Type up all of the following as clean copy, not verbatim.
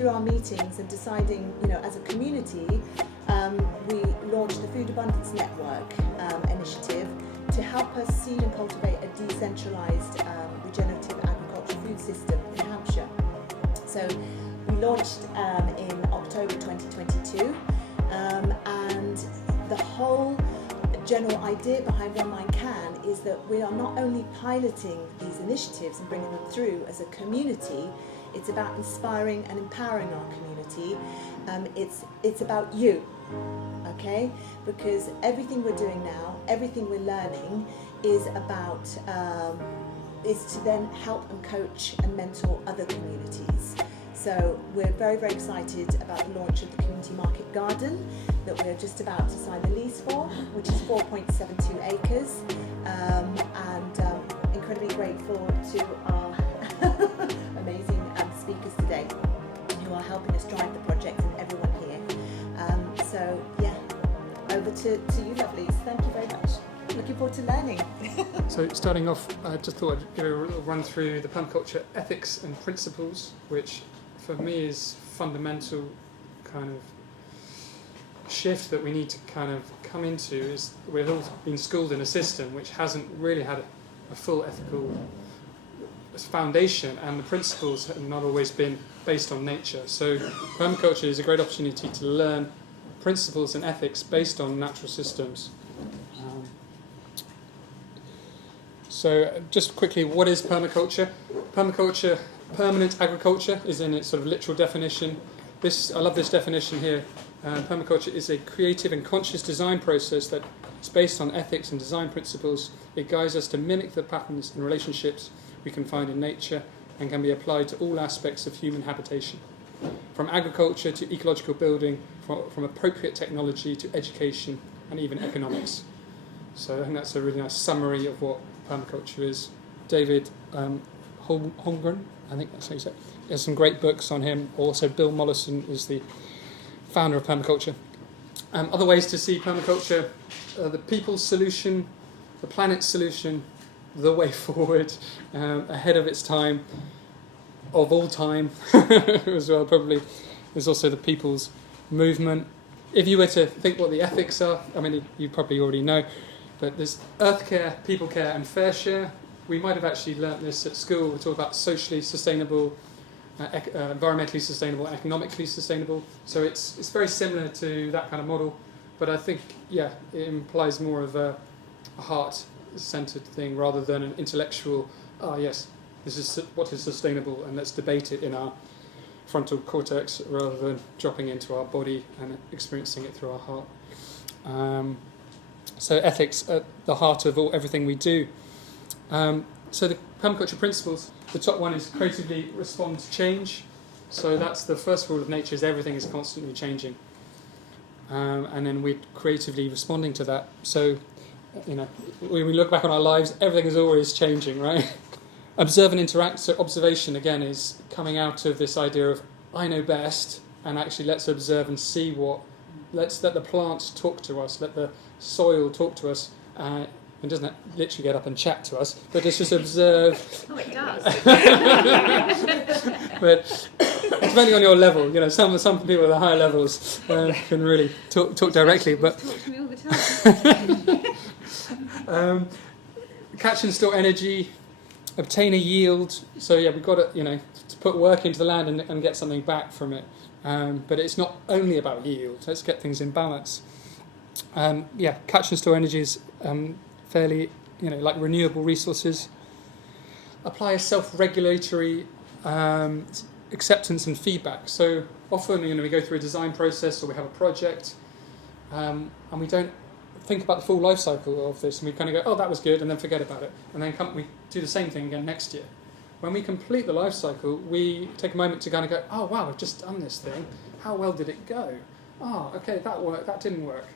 through our meetings and deciding, as a community, we launched the Food Abundance Network initiative to help us seed and cultivate a decentralised regenerative agricultural food system in Hampshire. So we launched in October 2022, and the whole general idea behind One Mind Can is that we are not only piloting these initiatives and bringing them through as a community, it's about inspiring and empowering our community. It's about you, okay? Because everything we're doing now, everything we're learning is about, is to then help and coach and mentor other communities. So we're very, very excited about the launch of the Community Market Garden that we're just about to sign the lease for, which is 4.72 acres, and incredibly grateful to our amazing speakers today who are helping us drive the project and everyone here. So yeah, over to you lovelies. Thank you very much. Looking forward to learning. So starting off, I just thought I'd give a little run through the permaculture ethics and principles, which for me is fundamental kind of shift that we need to kind of come into. Is we've all been schooled in a system which hasn't really had a full ethical foundation, and the principles have not always been based on nature. So permaculture is a great opportunity to learn principles and ethics based on natural systems. So just quickly, what is permaculture? Permaculture, permanent agriculture, is in its sort of literal definition. I love this definition here. Permaculture is a creative and conscious design process that is based on ethics and design principles. It guides us to mimic the patterns and relationships we can find in nature and can be applied to all aspects of human habitation, from agriculture to ecological building, from appropriate technology to education and even economics. So I think that's a really nice summary of what permaculture is. David Holmgren, I think that's how you say it. There's some great books on him. Also, Bill Mollison is the founder of permaculture. Other ways to see permaculture: the people's solution, the planet's solution, the way forward, ahead of its time, of all time as well. Probably there's also the people's movement. If you were to think what the ethics are, I mean, you probably already know. But there's earth care, people care, and fair share. We might have actually learnt this at school. We talk about socially sustainable, environmentally sustainable, economically sustainable. So it's very similar to that kind of model. But I think, yeah, it implies more of a heart-centered thing rather than an intellectual, yes, this is what is sustainable and let's debate it in our frontal cortex rather than dropping into our body and experiencing it through our heart. So ethics at the heart of everything we do. So the permaculture principles, the top one is creatively respond to change. So that's the first rule of nature, is everything is constantly changing. And then we're creatively responding to that. So, when we look back on our lives, everything is always changing, right? Observe and interact. So observation, again, is coming out of this idea of I know best, and actually let's observe and see let's let the plants talk to us, let the soil talk to us. It doesn't literally get up and chat to us, but let's just observe. Oh, it does. But depending on your level, some people at the higher levels can really talk directly. But talk to me all the time. Catch and store energy, obtain a yield. So yeah, we've got to put work into the land and get something back from it. But it's not only about yield. Let's get things in balance. Catch and store energy is fairly, like renewable resources. Apply a self-regulatory acceptance and feedback. So often, we go through a design process or we have a project, and we don't think about the full life cycle of this, and we kind of go, oh, that was good, and then forget about it. And then we do the same thing again next year. When we complete the life cycle, we take a moment to kind of go, oh, wow, I've just done this thing. How well did it go? Oh, okay, that worked, that didn't work.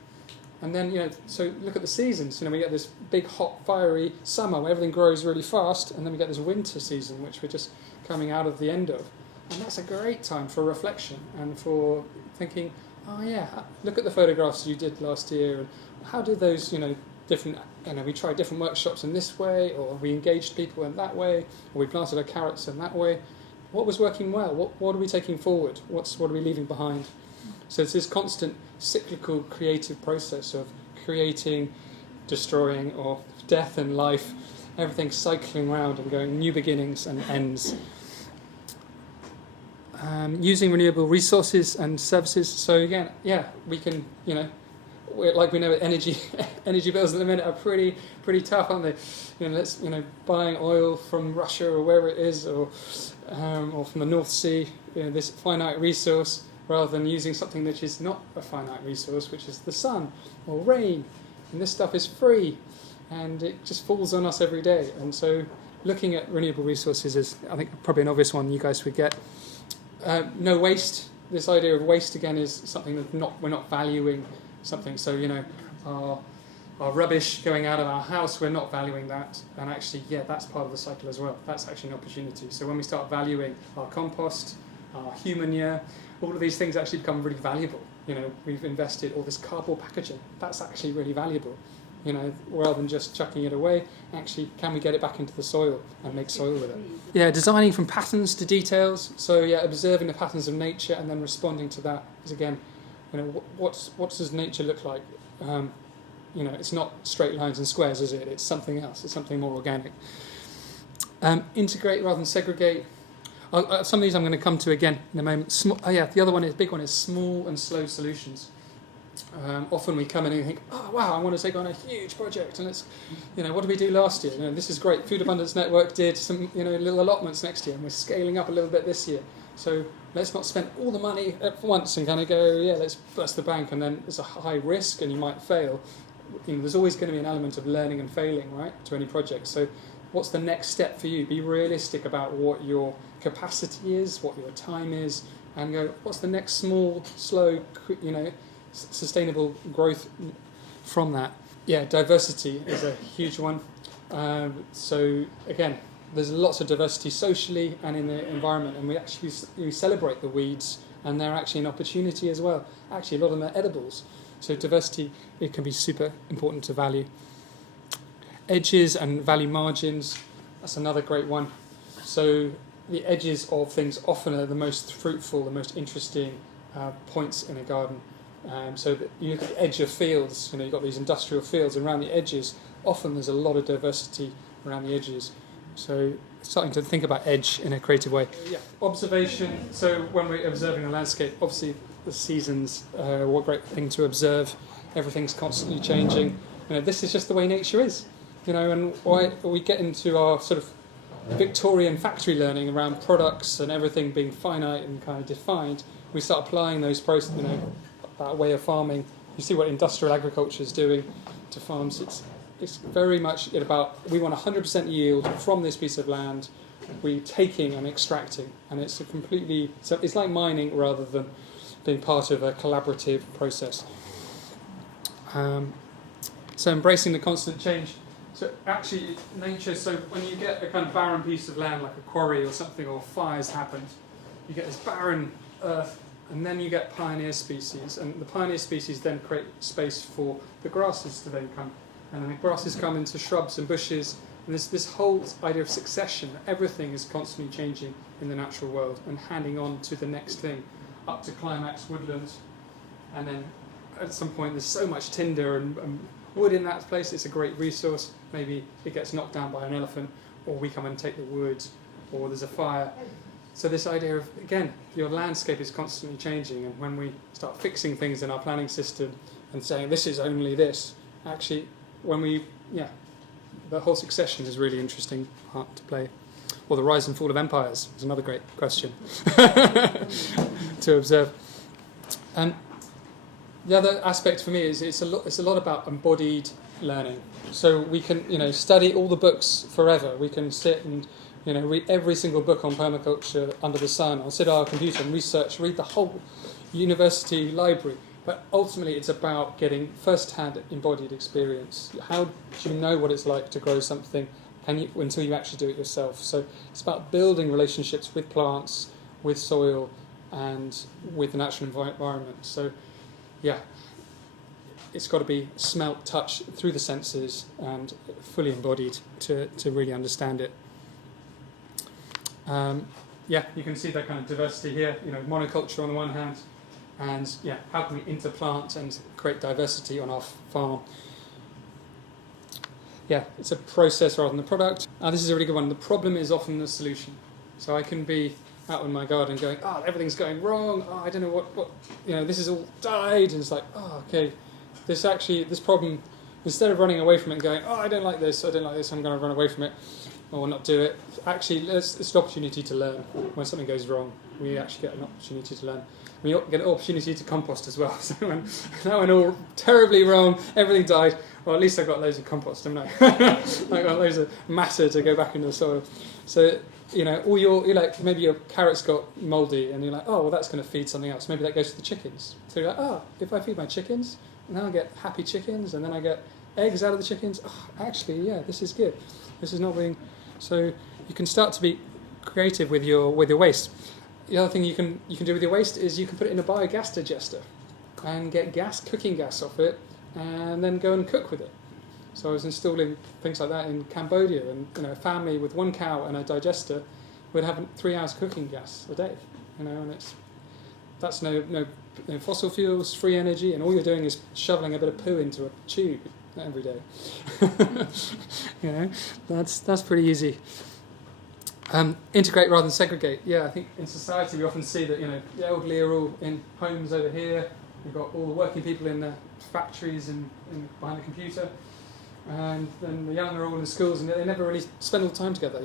And then, so look at the seasons. We get this big, hot, fiery summer where everything grows really fast, and then we get this winter season, which we're just coming out of the end of. And that's a great time for reflection and for thinking, oh yeah, look at the photographs you did last year, and how did those, different, we tried different workshops in this way, or we engaged people in that way, or we planted our carrots in that way. what was working well? What are we taking forward? What are we leaving behind? So it's this constant cyclical creative process of creating, destroying, or death and life, everything cycling around and going new beginnings and ends. Using renewable resources and services. So again, we can, we know energy bills at the minute are pretty tough, aren't they? Buying oil from Russia or wherever it is, or from the North Sea, this finite resource, rather than using something that is not a finite resource, which is the sun or rain. And this stuff is free, and it just falls on us every day. And so looking at renewable resources is, I think, probably an obvious one you guys would get. No waste. This idea of waste, again, is something that we're not valuing something. So, our rubbish going out of our house, we're not valuing that. And actually, that's part of the cycle as well. That's actually an opportunity. So when we start valuing our compost, our human manure, all of these things actually become really valuable. We've invested all this cardboard packaging. That's actually really valuable. Rather than just chucking it away, actually, can we get it back into the soil and make soil with it? Yeah, designing from patterns to details. So observing the patterns of nature and then responding to that is, again, what does nature look like? It's not straight lines and squares, is it? It's something else. It's something more organic. Integrate rather than segregate. Some of these I'm going to come to again in a moment. The other one, big one, is small and slow solutions. Often we come in and think, oh wow, I want to take on a huge project, and let's, what did we do last year? This is great. Food Abundance Network did some, little allotments next year, and we're scaling up a little bit this year. So let's not spend all the money at once and kind of go, let's burst the bank, and then there's a high risk and you might fail. There's always going to be an element of learning and failing, right, to any project. So what's the next step for you? Be realistic about what your capacity is, what your time is, and go, what's the next small, slow, sustainable growth from that. Diversity is a huge one. So again, there's lots of diversity socially and in the environment, and we celebrate the weeds, and they're actually an opportunity as well. Actually, a lot of them are edibles. So diversity, it can be super important to value. Edges and value margins, that's another great one. So the edges of things often are the most fruitful, the most interesting points in a garden. So that you look at the edge of fields, you've got these industrial fields, and around the edges, often there's a lot of diversity around the edges. So starting to think about edge in a creative way. Observation. So when we're observing the landscape, obviously the seasons, what a great thing to observe. Everything's constantly changing. This is just the way nature is. And why we get into our sort of Victorian factory learning around products and everything being finite and kind of defined, we start applying those processes, that way of farming. You see what industrial agriculture is doing to farms. It's very much about, we want 100% yield from this piece of land. We're taking and extracting, and it's it's like mining rather than being part of a collaborative process. So embracing the constant change. So actually, nature. So when you get a kind of barren piece of land, like a quarry or something, or fires happened, you get this barren earth. And then you get pioneer species, and the pioneer species then create space for the grasses to then come. And then the grasses come into shrubs and bushes, and this whole idea of succession, everything is constantly changing in the natural world and handing on to the next thing, up to climax woodland. And then at some point there's so much tinder and wood in that place, it's a great resource. Maybe it gets knocked down by an elephant, or we come and take the wood, or there's a fire. So this idea of, again, your landscape is constantly changing, and when we start fixing things in our planning system and saying this is only this, actually, the whole succession is a really interesting part to play. Or the rise and fall of empires is another great question to observe. And the other aspect for me is it's a lot about embodied learning. So we can study all the books forever. We can sit and read every single book on permaculture under the sun. I'll sit at our computer and read the whole university library. But ultimately, it's about getting first-hand embodied experience. How do you know what it's like to grow something until you actually do it yourself? So it's about building relationships with plants, with soil, and with the natural environment. So, it's got to be smelt, touched through the senses, and fully embodied to really understand it. yeah, you can see that kind of diversity here. Monoculture on the one hand, and yeah, how can we interplant and create diversity on our farm? Yeah, it's a process rather than a product. This is a really good one. The problem is often the solution. So I can be out in my garden going, everything's going wrong. I don't know what this is all died, and it's like, okay, this problem. Instead of running away from it and going, I don't like this, I'm going to run away from it or not do it, actually, it's an opportunity to learn. When something goes wrong, we actually get an opportunity to learn. We get an opportunity to compost as well. So when that went all terribly wrong, everything died, well, at least I got loads of compost, haven't I? I got loads of matter to go back into the soil. So, all you're like, maybe your carrots got mouldy, and you're like, well, that's going to feed something else. Maybe that goes to the chickens. So you're like, if I feed my chickens, and then I get happy chickens, and then I get eggs out of the chickens. Actually, yeah, this is good. This is not being. So you can start to be creative with your waste. The other thing you can do with your waste is you can put it in a biogas digester and get cooking gas off it, and then go and cook with it. So I was installing things like that in Cambodia, and a family with one cow and a digester would have 3 hours cooking gas a day. And that's no fossil fuels, free energy, and all you're doing is shoveling a bit of poo into a tube every day. That's pretty easy. Integrate rather than segregate. Yeah, I think in society we often see that the elderly are all in homes over here. We've got all the working people in the factories and behind the computer, and then the young are all in schools, and they never really spend all the time together.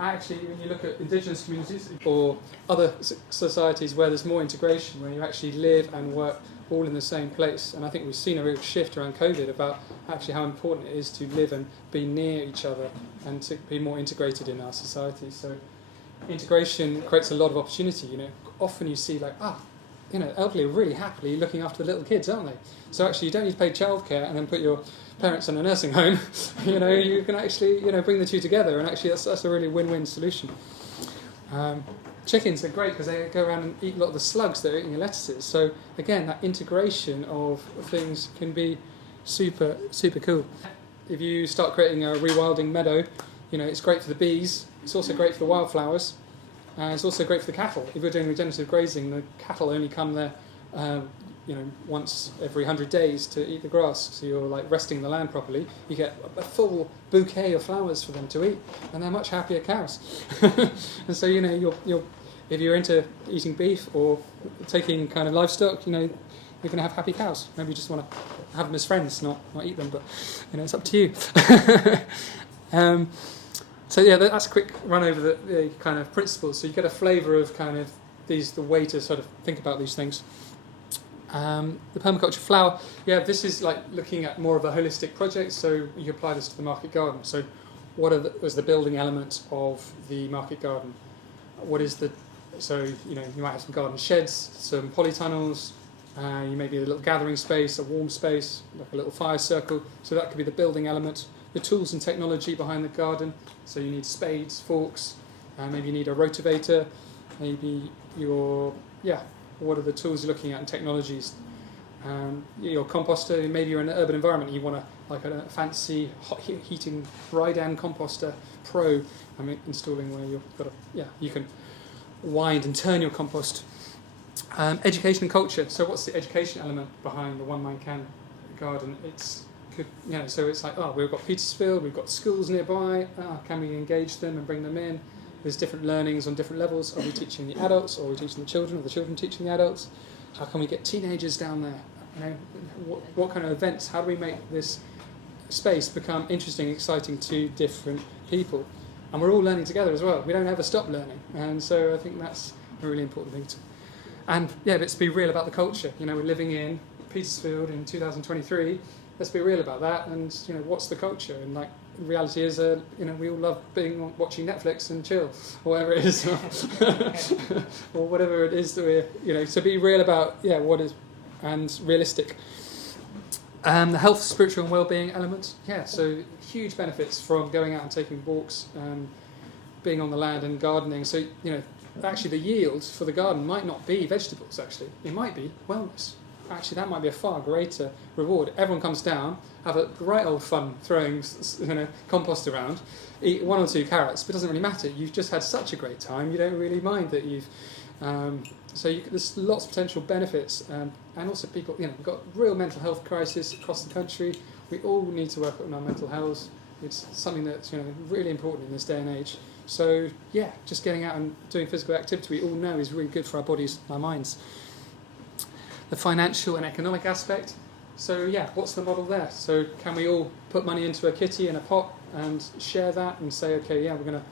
Actually, when you look at Indigenous communities or other societies where there's more integration, where you actually live and work all in the same place, and I think we've seen a real shift around COVID about actually how important it is to live and be near each other and to be more integrated in our society. So integration creates a lot of opportunity. Often you see elderly are really happily looking after the little kids, aren't they? So actually you don't need to pay childcare and then put your parents in a nursing home. You can actually bring the two together, and actually that's a really win-win solution. Chickens are great because they go around and eat a lot of the slugs that are eating your lettuces. So again, that integration of things can be super, super cool. If you start creating a rewilding meadow, it's great for the bees. It's also great for the wildflowers. It's also great for the cattle. If you're doing regenerative grazing, the cattle only come there, once every 100 days to eat the grass. So you're like resting the land properly. You get a full bouquet of flowers for them to eat, and they're much happier cows. And so if you're into eating beef or taking kind of livestock, you're going to have happy cows. Maybe you just want to have them as friends, not eat them. But it's up to you. So yeah, that's a quick run over the kind of principles. So you get a flavour of kind of the way to sort of think about these things. The permaculture flower, this is like looking at more of a holistic project. So you apply this to the market garden. So what was the building element of the market garden? You might have some garden sheds, some polytunnels. You maybe a little gathering space, a warm space, like a little fire circle. So that could be the building element. The tools and technology behind the garden. So you need spades, forks, maybe you need a rotavator, maybe what are the tools you're looking at and technologies? Your composter, maybe you're in an urban environment, you want a fancy hot heating Rydan composter Pro. Installing where you can wind and turn your compost. Education and culture. So what's the education element behind the one-man can garden? So it's like, we've got Petersfield, we've got schools nearby. Can we engage them and bring them in? There's different learnings on different levels. Are we teaching the adults, or are we teaching the children, or the children teaching the adults? How can we get teenagers down there? What kind of events? How do we make this space become interesting, exciting to different people? And we're all learning together as well. We don't ever stop learning, and so I think that's a really important thing. Let's be real about the culture. We're living in Petersfield in 2023. Let's be real about that, and what's the culture? And the reality is, we all love watching Netflix and chill, or whatever it is, or whatever it is that we're, So be real about what is, and realistic. The health, spiritual, and well-being elements. So huge benefits from going out and taking walks, being on the land and gardening. So actually the yield for the garden might not be vegetables. Actually, it might be wellness. actually that might be a far greater reward. Everyone comes down, have a right old fun throwing compost around, eat 1 or 2 carrots, but it doesn't really matter. You've just had such a great time, you don't really mind that you've... there's lots of potential benefits, and also people, we've got real mental health crisis across the country. We all need to work on our mental health. It's something that's really important in this day and age. So yeah, just getting out and doing physical activity, we all know is really good for our bodies and our minds. The financial and economic aspect. So yeah, what's the model there? So can we all put money into a kitty in a pot and share that and say, okay, yeah, we're going to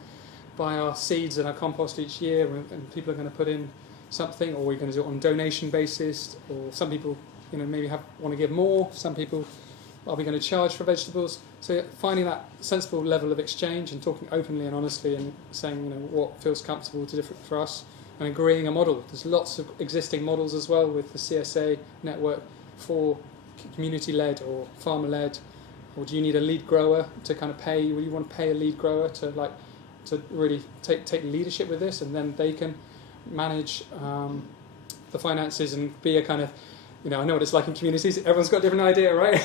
buy our seeds and our compost each year, and people are going to put in something, or we're going to do it on a donation basis, or some people maybe want to give more, some people are we going to charge for vegetables. So finding that sensible level of exchange and talking openly and honestly and saying what feels comfortable to different for us, and agreeing a model. There's lots of existing models as well with the CSA network for community-led or farmer-led, or do you need a lead grower to kind of pay? Will you want to pay a lead grower to really take leadership with this, and then they can manage the finances and be a kind of, I know what it's like in communities. Everyone's got a different idea, right?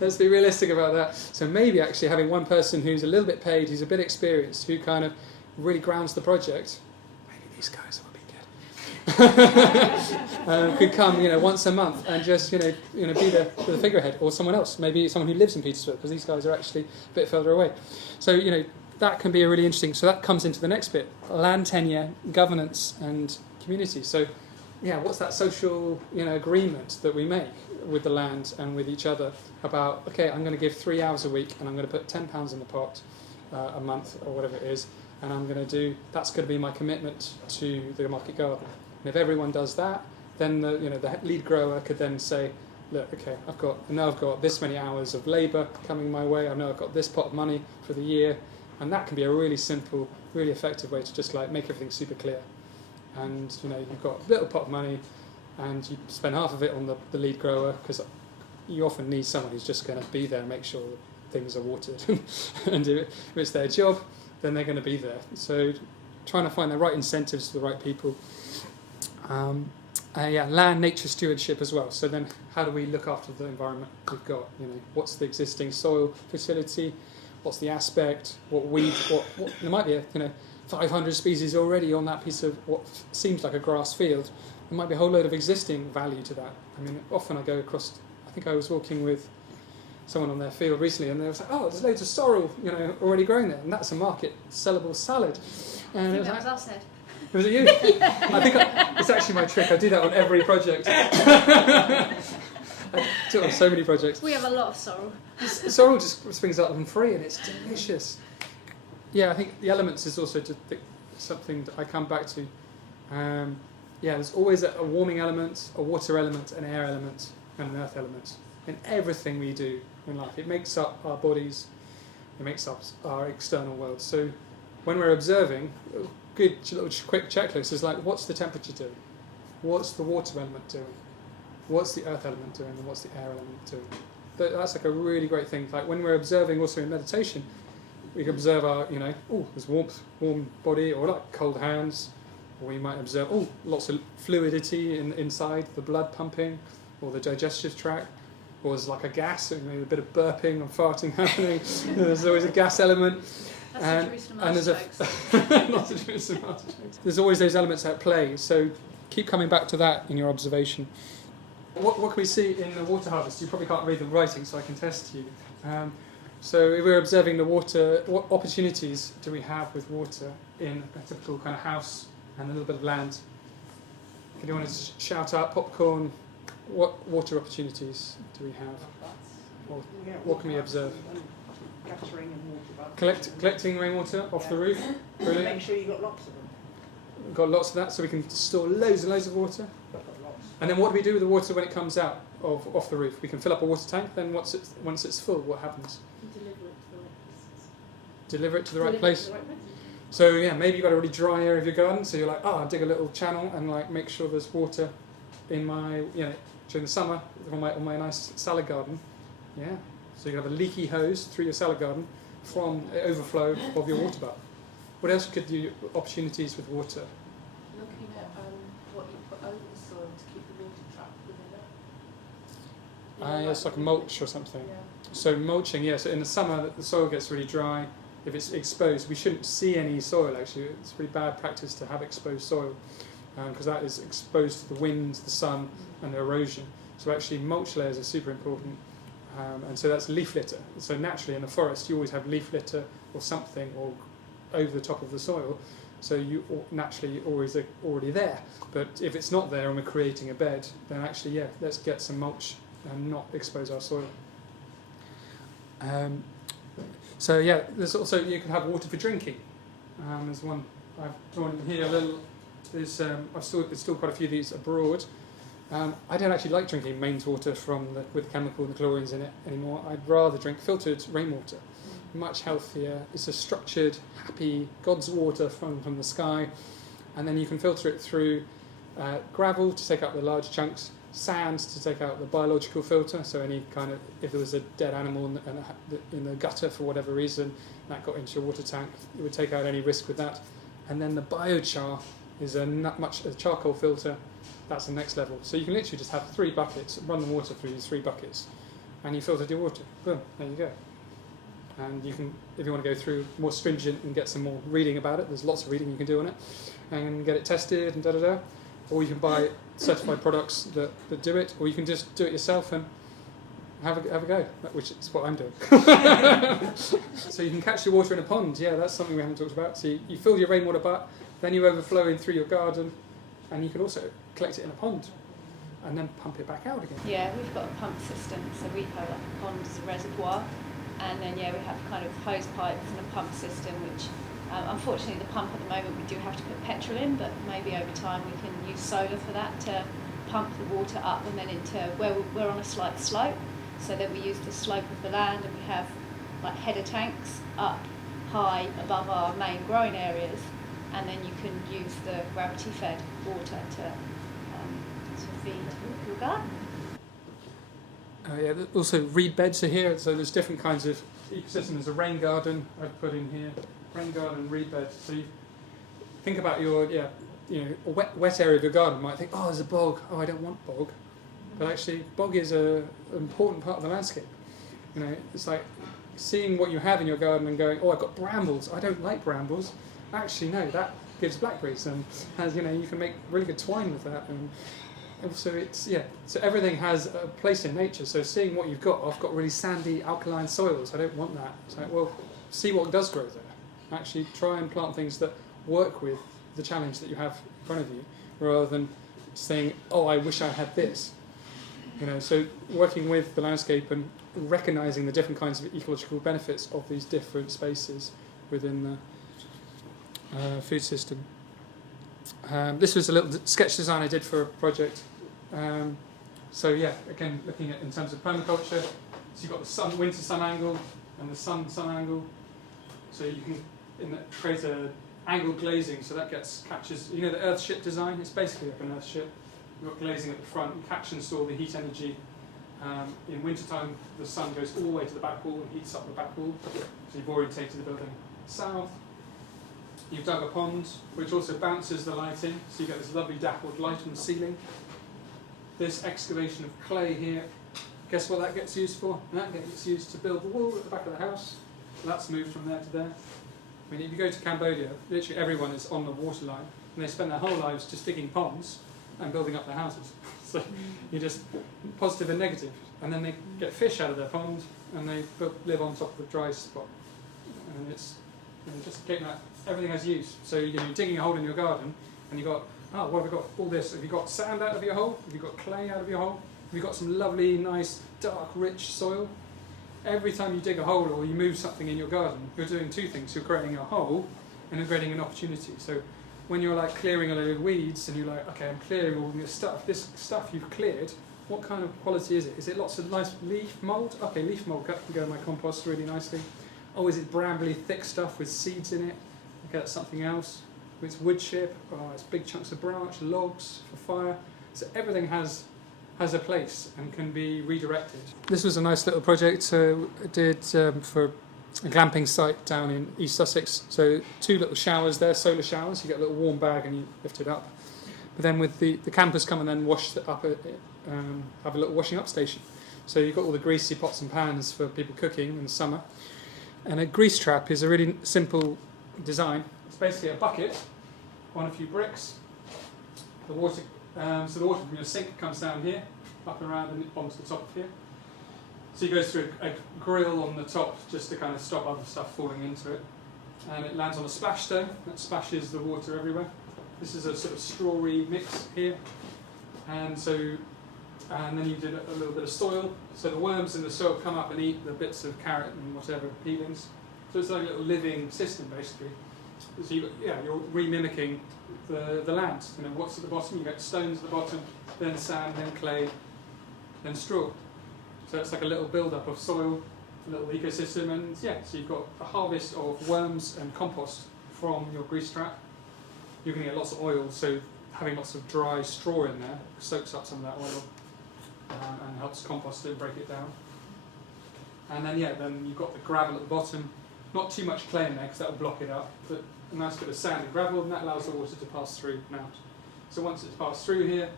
Let's be realistic about that. So maybe actually having one person who's a little bit paid, who's a bit experienced, who kind of really grounds the project. Maybe these guys will be good. Could come, once a month and just, be the figurehead, or someone else. Maybe someone who lives in Petersfield, because these guys are actually a bit further away. So, that can be a really interesting. So that comes into the next bit: land tenure, governance, and community. So, yeah, what's that social, agreement that we make with the land and with each other about? Okay, I'm going to give 3 hours a week, and I'm going to put £10 in the pot a month or whatever it is, and I'm going to do. That's going to be my commitment to the market garden. And if everyone does that, then the lead grower could then say, look, okay, I've got this many hours of labour coming my way. I know I've got this pot of money for the year. And that can be a really simple, really effective way to just make everything super clear. And you've got a little pot of money, and you spend half of it on the lead grower, because you often need someone who's just going to be there and make sure that things are watered. And if it's their job, then they're going to be there. So trying to find the right incentives for the right people. Land nature stewardship as well. So then how do we look after the environment we've got? What's the existing soil fertility? What's the aspect? What weeds? What there might be 500 species already on that piece of what seems like a grass field. There might be a whole load of existing value to that. I mean, often I go across. I think I was walking with someone on their field recently, and they was like, "Oh, there's loads of sorrel, already growing there, and that's a market sellable salad." And I think that was us, Ed. Was it you? I think it's actually my trick. I do that on every project. I do it on so many projects. We have a lot of sorrel. Sorrel just springs up and free, and it's delicious. Yeah, I think the elements is also something that I come back to. There's always a warming element, a water element, an air element, and an earth element in everything we do in life. It makes up our bodies, it makes up our external world. So when we're observing, a good little quick checklist is like, what's the temperature doing? What's the water element doing? What's the earth element doing, and what's the air element doing? That's like a really great thing. Like when we're observing also in meditation, we can observe our, there's warm body, or like cold hands, or we might observe, lots of fluidity inside, the blood pumping, or the digestive tract, or there's like a gas, a bit of burping or farting happening. There's always a gas element. That's and there's lots of Jerusalem artichokes. There's always those elements at play, so keep coming back to that in your observation. What can we see in the water harvest? You probably can't read the writing, so I can test you. So if we're observing the water, what opportunities do we have with water in a typical kind of house and a little bit of land? If you want to shout out popcorn, what water opportunities do we have? Or what can we observe? Guttering and water. Collecting rainwater off the roof. Brilliant. Make sure you've got lots of them. We've got lots of that, so we can store loads and loads of water. Got lots. And then what do we do with the water when it comes out off the roof? We can fill up a water tank, then once it's full, what happens? Deliver it to the right place. So yeah, maybe you've got a really dry area of your garden, so you're like, I'll dig a little channel and make sure there's water in my, during the summer on my nice salad garden. Yeah. So you can have a leaky hose through your salad garden from the overflow of your water butt. What else could you opportunities with water? Looking at what you put over the soil. to keep the water trapped within it? It's like a mulch or something. Yeah. So mulching, yeah. So in the summer, the soil gets really dry. If it's exposed, we shouldn't see any soil. Actually, it's really bad practice to have exposed soil because that is exposed to the wind, the sun, and the erosion. So actually, mulch layers are super important, and so that's leaf litter. So naturally, in the forest, you always have leaf litter or something or over the top of the soil. So you naturally always are already there. But if it's not there and we're creating a bed, then actually, yeah, let's get some mulch and not expose our soil. So yeah, there's also, you can have water for drinking. There's one I've drawn in here a little. There's still quite a few of these abroad. I don't actually like drinking mains water with chemical and chlorines in it anymore. I'd rather drink filtered rainwater. Much healthier. It's a structured, happy God's water from the sky, and then you can filter it through gravel to take out the large chunks, sand to take out the biological filter, so any kind of, if there was a dead animal in the gutter for whatever reason, that got into your water tank, it would take out any risk with that. And then the biochar is a charcoal filter. That's the next level. So you can literally just have 3 buckets, run the water through these 3 buckets, and you filtered your water. Boom, there you go. And you can, if you want to go through more stringent and get some more reading about it, there's lots of reading you can do on it, and get it tested and da-da-da. Or you can buy certified products that do it, or you can just do it yourself and have a go, which is what I'm doing. So you can catch your water in a pond. Yeah, that's something we haven't talked about. So you fill your rainwater butt, then you overflow in through your garden, and you can also collect it in a pond and then pump it back out again. Yeah, we've got a pump system, so we have like a pond as a reservoir, and then yeah, we have kind of hose pipes and a pump system, which unfortunately the pump at the moment we do have to put petrol in, but maybe over time we can use solar for that to pump the water up and then into where we're on a slight slope, so then we use the slope of the land, and we have like header tanks up high above our main growing areas, and then you can use the gravity fed water to feed your garden. Yeah, also reed beds are here, so there's different kinds of ecosystem. There's a rain garden I've put in here, rain garden, reed bed. So you think about your, a wet area of your garden. You might think, oh, there's a bog. Oh, I don't want bog. But actually, bog is an important part of the landscape. It's like seeing what you have in your garden and going, oh, I've got brambles. I don't like brambles. Actually, no, that gives blackberries, and you can make really good twine with that. And so so everything has a place in nature. So seeing what you've got, I've got really sandy, alkaline soils. I don't want that. It's like, well, see what does grow there. Actually, try and plant things that work with the challenge that you have in front of you, rather than saying, oh, I wish I had this. So working with the landscape and recognizing the different kinds of ecological benefits of these different spaces within the food system. This was a little sketch design I did for a project. So yeah, again, looking at in terms of permaculture, so you've got the winter sun angle and the sun angle. So you can create a angle glazing, so that captures, the earthship design. It's basically like an earthship. You've got glazing at the front, you catch and store the heat energy. In wintertime, the sun goes all the way to the back wall and heats up the back wall. So you've orientated the building south. You've dug a pond, which also bounces the light in, so you get this lovely dappled light on the ceiling. This excavation of clay here, guess what that gets used for? That gets used to build the wall at the back of the house. So that's moved from there to there. I mean, if you go to Cambodia, literally everyone is on the waterline, and they spend their whole lives just digging ponds and building up their houses. So you just positive and negative, and then they get fish out of their pond, and they live on top of the dry spot. And it's just getting that. Everything has use. So you're digging a hole in your garden, and you've got, what have we got? All this. Have you got sand out of your hole? Have you got clay out of your hole? Have you got some lovely, nice, dark, rich soil? Every time you dig a hole or you move something in your garden, you're doing 2 things. You're creating a hole and you're creating an opportunity. So when you're like clearing a load of weeds and you're like, okay, I'm clearing all this stuff you've cleared, what kind of quality is it? Is it lots of nice leaf mould? Okay, leaf mould can go in my compost really nicely. Oh, is it brambly, thick stuff with seeds in it? Okay, that's something else. It's wood chip, it's big chunks of branch, logs for fire. So everything has a place and can be redirected. This was a nice little project I did for a glamping site down in East Sussex. So 2 little showers there, solar showers. You get a little warm bag and you lift it up. But then with the campers come and then wash up have a little washing up station. So you've got all the greasy pots and pans for people cooking in the summer. And a grease trap is a really simple design. It's basically a bucket on a few bricks. The water, so the water from your sink comes down here, up and around and onto the top of here. So you go through a grill on the top just to kind of stop other stuff falling into it. And it lands on a splash stone that splashes the water everywhere. This is a sort of strawy mix here. And then you did a little bit of soil. So the worms in the soil come up and eat the bits of carrot and whatever peelings. So it's like a little living system basically. So you're re-mimicking the land. What's at the bottom? You get stones at the bottom, then sand, then clay, then straw. So it's like a little build-up of soil, a little ecosystem, and so you've got a harvest of worms and compost from your grease trap. You're going to get lots of oil, so having lots of dry straw in there soaks up some of that oil and helps compost it and break it down. And then then you've got the gravel at the bottom. Not too much clay in there because that will block it up, but a nice bit of sand and gravel, and that allows the water to pass through and out. So once it's passed through here,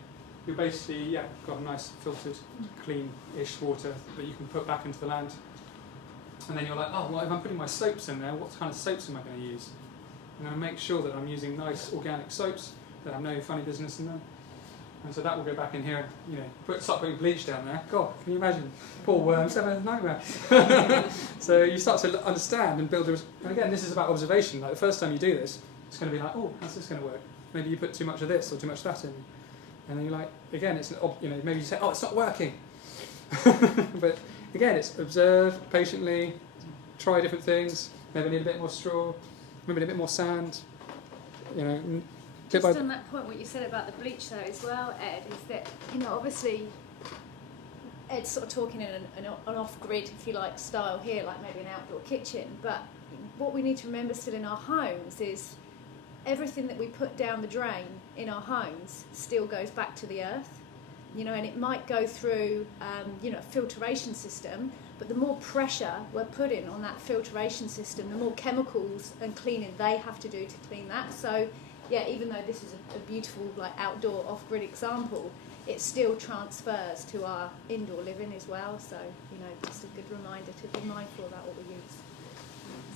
you basically got a nice filtered, clean-ish water that you can put back into the land. And then you're like, oh, well, if I'm putting my soaps in there, what kind of soaps am I going to use? I'm going to make sure that I'm using nice organic soaps that have no funny business in them. And so that will go back in here, start putting bleach down there. God, can you imagine? Poor worms having a nightmare. So you start to understand and build. And again, this is about observation. Like the first time you do this, it's going to be like, oh, how's this going to work? Maybe you put too much of this or too much of that in. And then you're like, again, it's maybe you say, oh, it's not working. But again, it's observe patiently, try different things. Maybe need a bit more straw, maybe a bit more sand. Just on that point, what you said about the bleach, though, as well, Ed, is that obviously Ed's sort of talking in an off-grid, if you like, style here, like maybe an outdoor kitchen. But what we need to remember still in our homes is everything that we put down the drain in our homes still goes back to the earth, and it might go through, a filtration system, but the more pressure we're putting on that filtration system, the more chemicals and cleaning they have to do to clean that. So, even though this is a beautiful, like, outdoor off-grid example, it still transfers to our indoor living as well. So, just a good reminder to be mindful about what we use.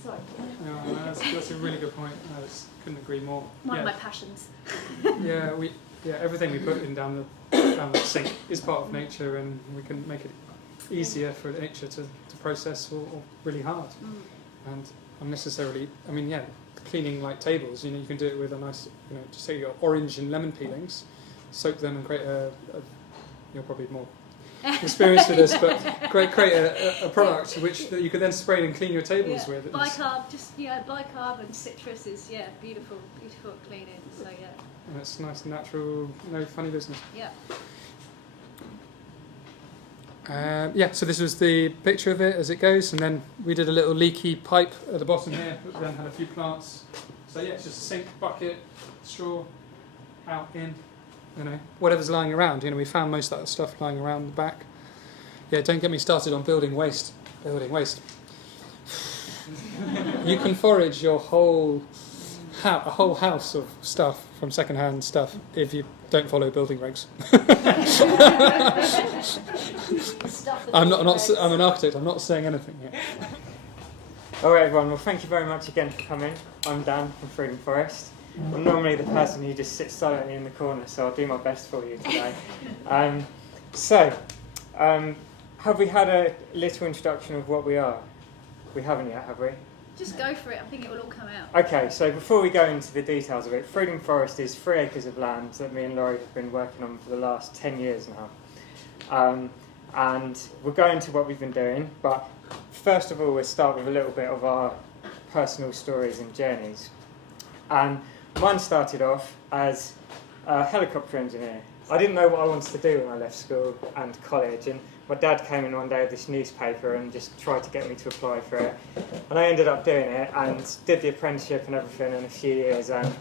Sorry. No, that's a really good point. I couldn't agree more. One of my passions. Everything we put in down the sink is part of nature, and we can make it easier for nature to process or really hard. And unnecessarily, cleaning like tables, you can do it with a nice, just say your orange and lemon peelings, soak them and create you're probably more experienced with this, but create a product which you can then spray and clean your tables with. Bicarb, bicarb and citrus is beautiful at cleaning. So and it's nice and natural, no funny business. So this was the picture of it as it goes, and then we did a little leaky pipe at the bottom here, but then had a few plants. So it's just a sink, bucket, straw, out, in, whatever's lying around. We found most of that stuff lying around the back. Don't get me started on building waste. You can forage your whole house of stuff from second-hand stuff if you don't follow building regs. I'm an architect. I'm not saying anything here. All right, everyone. Well, thank you very much again for coming. I'm Dan from Freedom Forest. I'm normally the person who just sits silently in the corner, so I'll do my best for you today. Have we had a little introduction of what we are? We haven't yet, have we? Just go for it. I think it will all come out. Okay, so before we go into the details of it, Freedom Forest is 3 acres of land that me and Laurie have been working on for the last 10 years now. And we'll go into what we've been doing, but first of all, we'll start with a little bit of our personal stories and journeys. And mine started off as a helicopter engineer. I didn't know what I wanted to do when I left school and college, and my dad came in one day with this newspaper and just tried to get me to apply for it. And I ended up doing it and did the apprenticeship and everything in a few years. And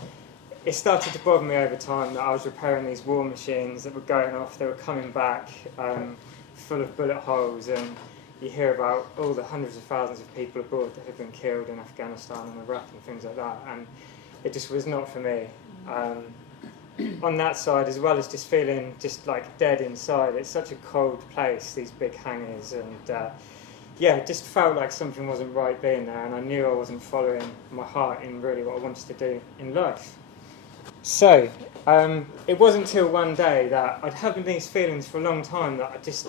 it started to bother me over time that I was repairing these war machines that were going off, they were coming back full of bullet holes, and you hear about all the hundreds of thousands of people abroad that have been killed in Afghanistan and Iraq and things like that, and it just was not for me. on that side, as well as just feeling just like dead inside. It's such a cold place, these big hangars, and yeah, it just felt like something wasn't right being there, and I knew I wasn't following my heart in really what I wanted to do in life. So it wasn't until one day that I'd having these feelings for a long time that I just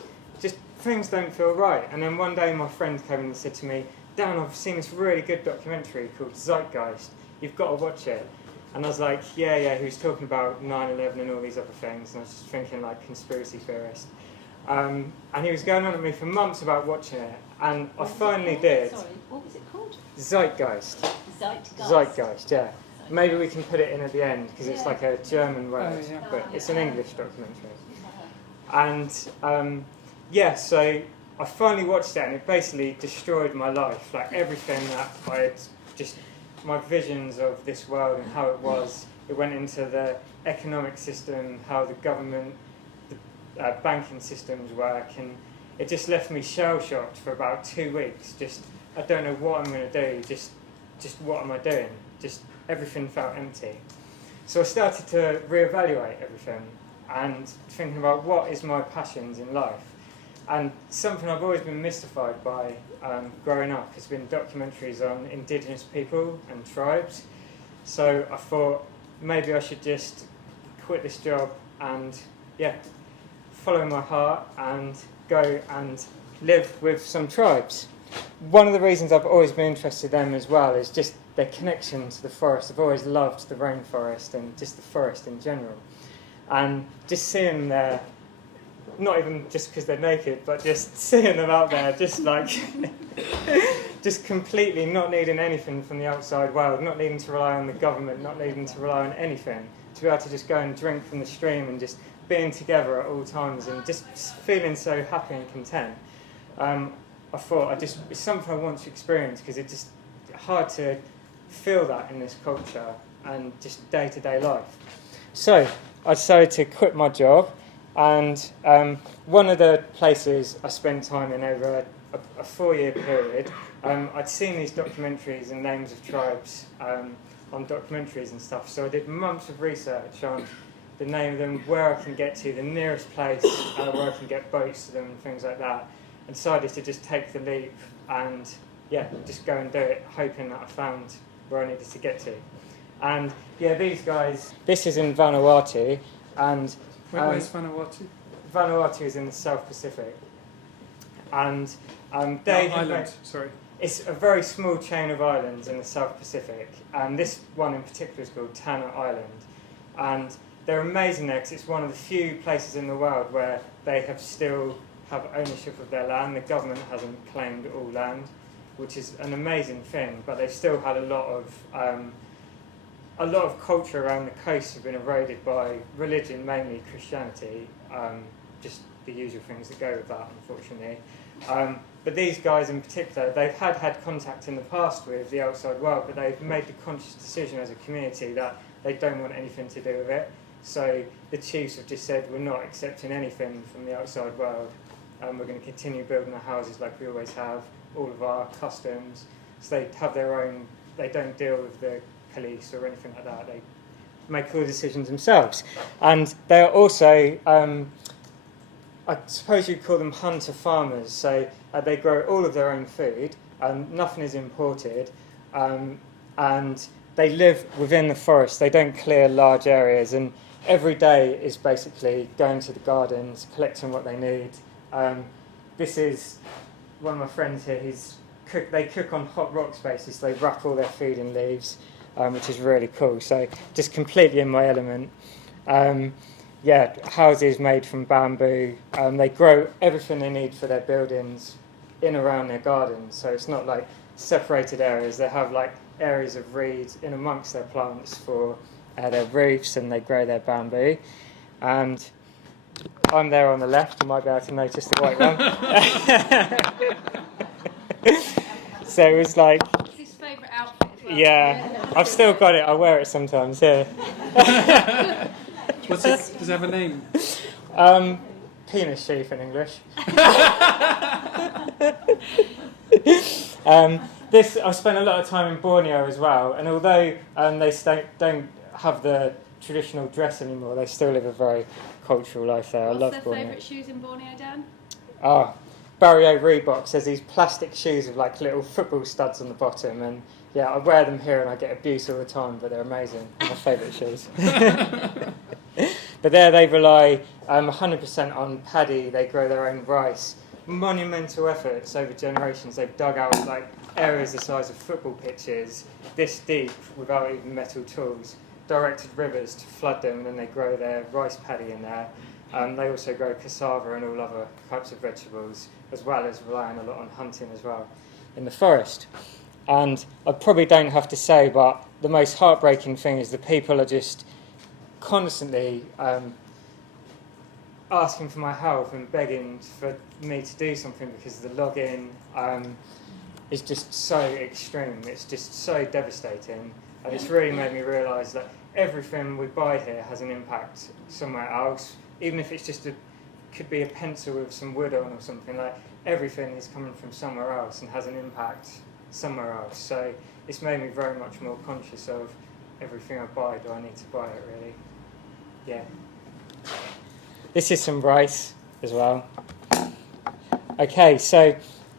things don't feel right. And then one day my friend came in and said to me, Dan, I've seen this really good documentary called Zeitgeist. You've got to watch it. And I was like, yeah, he was talking about 9/11 and all these other things, and I was just thinking like conspiracy theorist. And he was going on at me for months about watching it, and I finally did. Sorry, what was it called? Zeitgeist. Zeitgeist. Zeitgeist, yeah. Maybe we can put it in at the end, because it's like a German word, yeah. but it's an English documentary. And yeah, so I finally watched it, and it basically destroyed my life. Like everything that I had just, my visions of this world and how it was, it went into the economic system, how the government, the banking systems work, and it just left me shell-shocked for about 2 weeks. Just, I don't know what I'm going to do, just what am I doing? Just everything felt empty. So I started to reevaluate everything and thinking about what is my passions in life. And something I've always been mystified by growing up has been documentaries on Indigenous people and tribes. So I thought maybe I should just quit this job and, yeah, follow my heart and go and live with some tribes. One of the reasons I've always been interested in them as well is just their connection to the forest. I've always loved the rainforest and just the forest in general. And just seeing them there, not even just because they're naked, but just seeing them out there, just like, just completely not needing anything from the outside world, not needing to rely on the government, not needing to rely on anything, to be able to just go and drink from the stream and just being together at all times and just feeling so happy and content. I thought it's something I want to experience, because it's just hard to feel that in this culture and just day-to-day life. So I decided to quit my job, and one of the places I spent time in over a 4-year period, I'd seen these documentaries and names of tribes on documentaries and stuff, so I did months of research on the name of them, where I can get to, the nearest place where I can get boats to them and things like that, and decided to just take the leap and, yeah, just go and do it, hoping that I found where I needed to get to. And, yeah, these guys, this is in Vanuatu, and Where's Vanuatu? Vanuatu is in the South Pacific, and they island, sorry. It's a very small chain of islands in the South Pacific, and this one in particular is called Tanna Island, and they're amazing there because it's one of the few places in the world where they still have ownership of their land. The government hasn't claimed all land, which is an amazing thing, but they've still had a lot of culture around the coast have been eroded by religion, mainly Christianity, just the usual things that go with that, unfortunately. But these guys in particular, they've had contact in the past with the outside world, but they've made the conscious decision as a community that they don't want anything to do with it. So the chiefs have just said, we're not accepting anything from the outside world. We're going to continue building our houses like we always have, all of our customs. So they have their own, they don't deal with the police or anything like that. They make all the decisions themselves. And they're also, I suppose you'd call them hunter farmers. So they grow all of their own food, nothing is imported, and they live within the forest. They don't clear large areas, and every day is basically going to the gardens, collecting what they need. This is one of my friends here. They cook on hot rocks basis. They wrap all their food in leaves, which is really cool. So just completely in my element. Yeah, houses made from bamboo. They grow everything they need for their buildings in around their gardens. So it's not like separated areas. They have like areas of reed in amongst their plants for their roofs, and they grow their bamboo. And I'm there on the left. You might be able to notice the white one. So it was like... It's his favourite outfit as well. Yeah, I've still got it. I wear it sometimes, yeah. Does it have a name? Penis sheath in English. I spent a lot of time in Borneo as well, and although they don't have the traditional dress anymore. They still live a very cultural life there. I What's love their Borneo. favourite shoes in Borneo, Dan? Barrio Reeboks. There's these plastic shoes with like little football studs on the bottom, and yeah, I wear them here and I get abuse all the time, but they're amazing. My favourite shoes. But there they rely 100% on paddy. They grow their own rice. Monumental efforts over generations. They've dug out like areas the size of football pitches, this deep, without even metal tools. Directed rivers to flood them, and then they grow their rice paddy in there. They also grow cassava and all other types of vegetables, as well as relying a lot on hunting as well in the forest. And I probably don't have to say, but the most heartbreaking thing is the people are just constantly asking for my help and begging for me to do something, because the logging is just so extreme. It's just so devastating, and it's really made me realise that everything we buy here has an impact somewhere else, even if it's just could be a pencil with some wood on or something. Like, everything is coming from somewhere else and has an impact somewhere else. So it's made me very much more conscious of everything I buy. Do I need to buy it, really? Yeah. This is some rice as well. Okay, so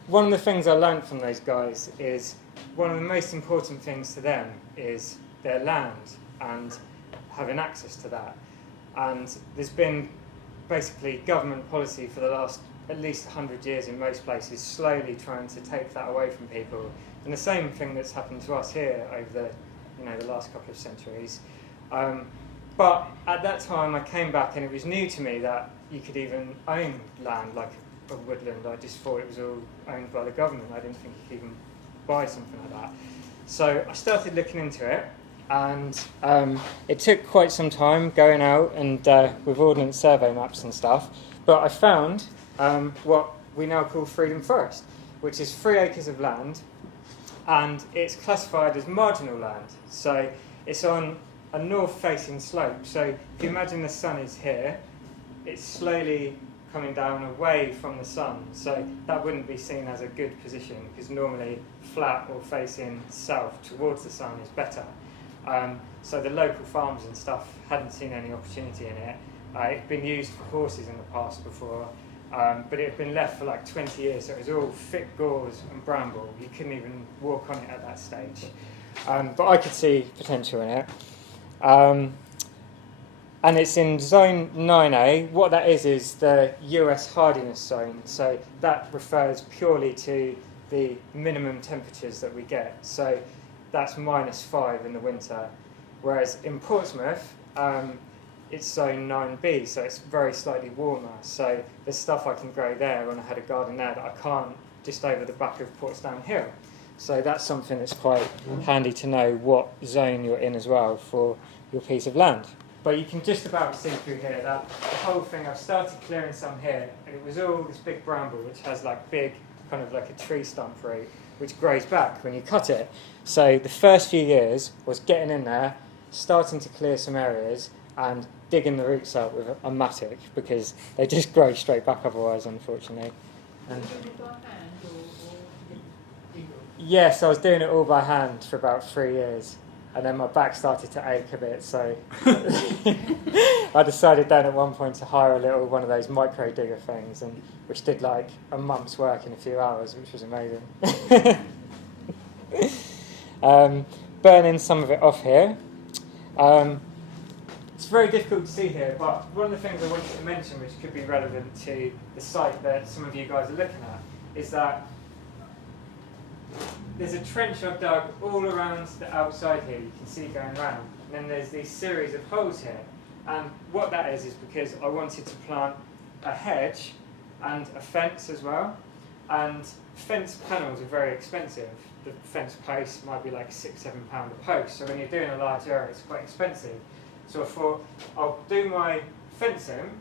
one of the things I learned from those guys is one of the most important things to them is their land and having access to that. And there's been basically government policy for the last at least 100 years in most places, slowly trying to take that away from people. And the same thing that's happened to us here over the last couple of centuries. But at that time I came back and it was new to me that you could even own land like a woodland. I just thought it was all owned by the government. I didn't think you could even buy something like that. So I started looking into it, and it took quite some time going out and with ordnance survey maps and stuff. But I found what we now call Freedom Forest, which is 3 acres of land, and it's classified as marginal land. So it's on a north-facing slope. So if you imagine the sun is here, it's slowly coming down away from the sun. So that wouldn't be seen as a good position, because normally flat or facing south towards the sun is better. So the local farms and stuff hadn't seen any opportunity in it. It'd been used for horses in the past before, but it had been left for like 20 years, so it was all thick gorse and bramble. You couldn't even walk on it at that stage. But I could see potential in it. And it's in Zone 9A. What that is the US hardiness zone. So that refers purely to the minimum temperatures that we get. So that's -5 in the winter. Whereas in Portsmouth, it's Zone 9B, so it's very slightly warmer. So there's stuff I can grow there when I had a garden there that I can't just over the back of Portsdown Hill. So that's something that's quite handy to know what zone you're in as well for your piece of land. But you can just about see through here that the whole thing, I've started clearing some here, and it was all this big bramble which has like big, kind of like a tree stump root, which grows back when you cut it. So the first few years was getting in there, starting to clear some areas, and digging the roots out with a mattock, because they just grow straight back otherwise, unfortunately. And yes, I was doing it all by hand for about 3 years, and then my back started to ache a bit, so I decided then at one point to hire one of those micro digger things, and which did like a month's work in a few hours, which was amazing. Burning some of it off here. It's very difficult to see here, but one of the things I wanted to mention, which could be relevant to the site that some of you guys are looking at, is that there's a trench I've dug all around the outside here, you can see going round, and then there's these series of holes here. And what that is because I wanted to plant a hedge and a fence as well. And fence panels are very expensive. The fence post might be like £6-7 a post, so when you're doing a large area it's quite expensive. So I thought I'll do my fencing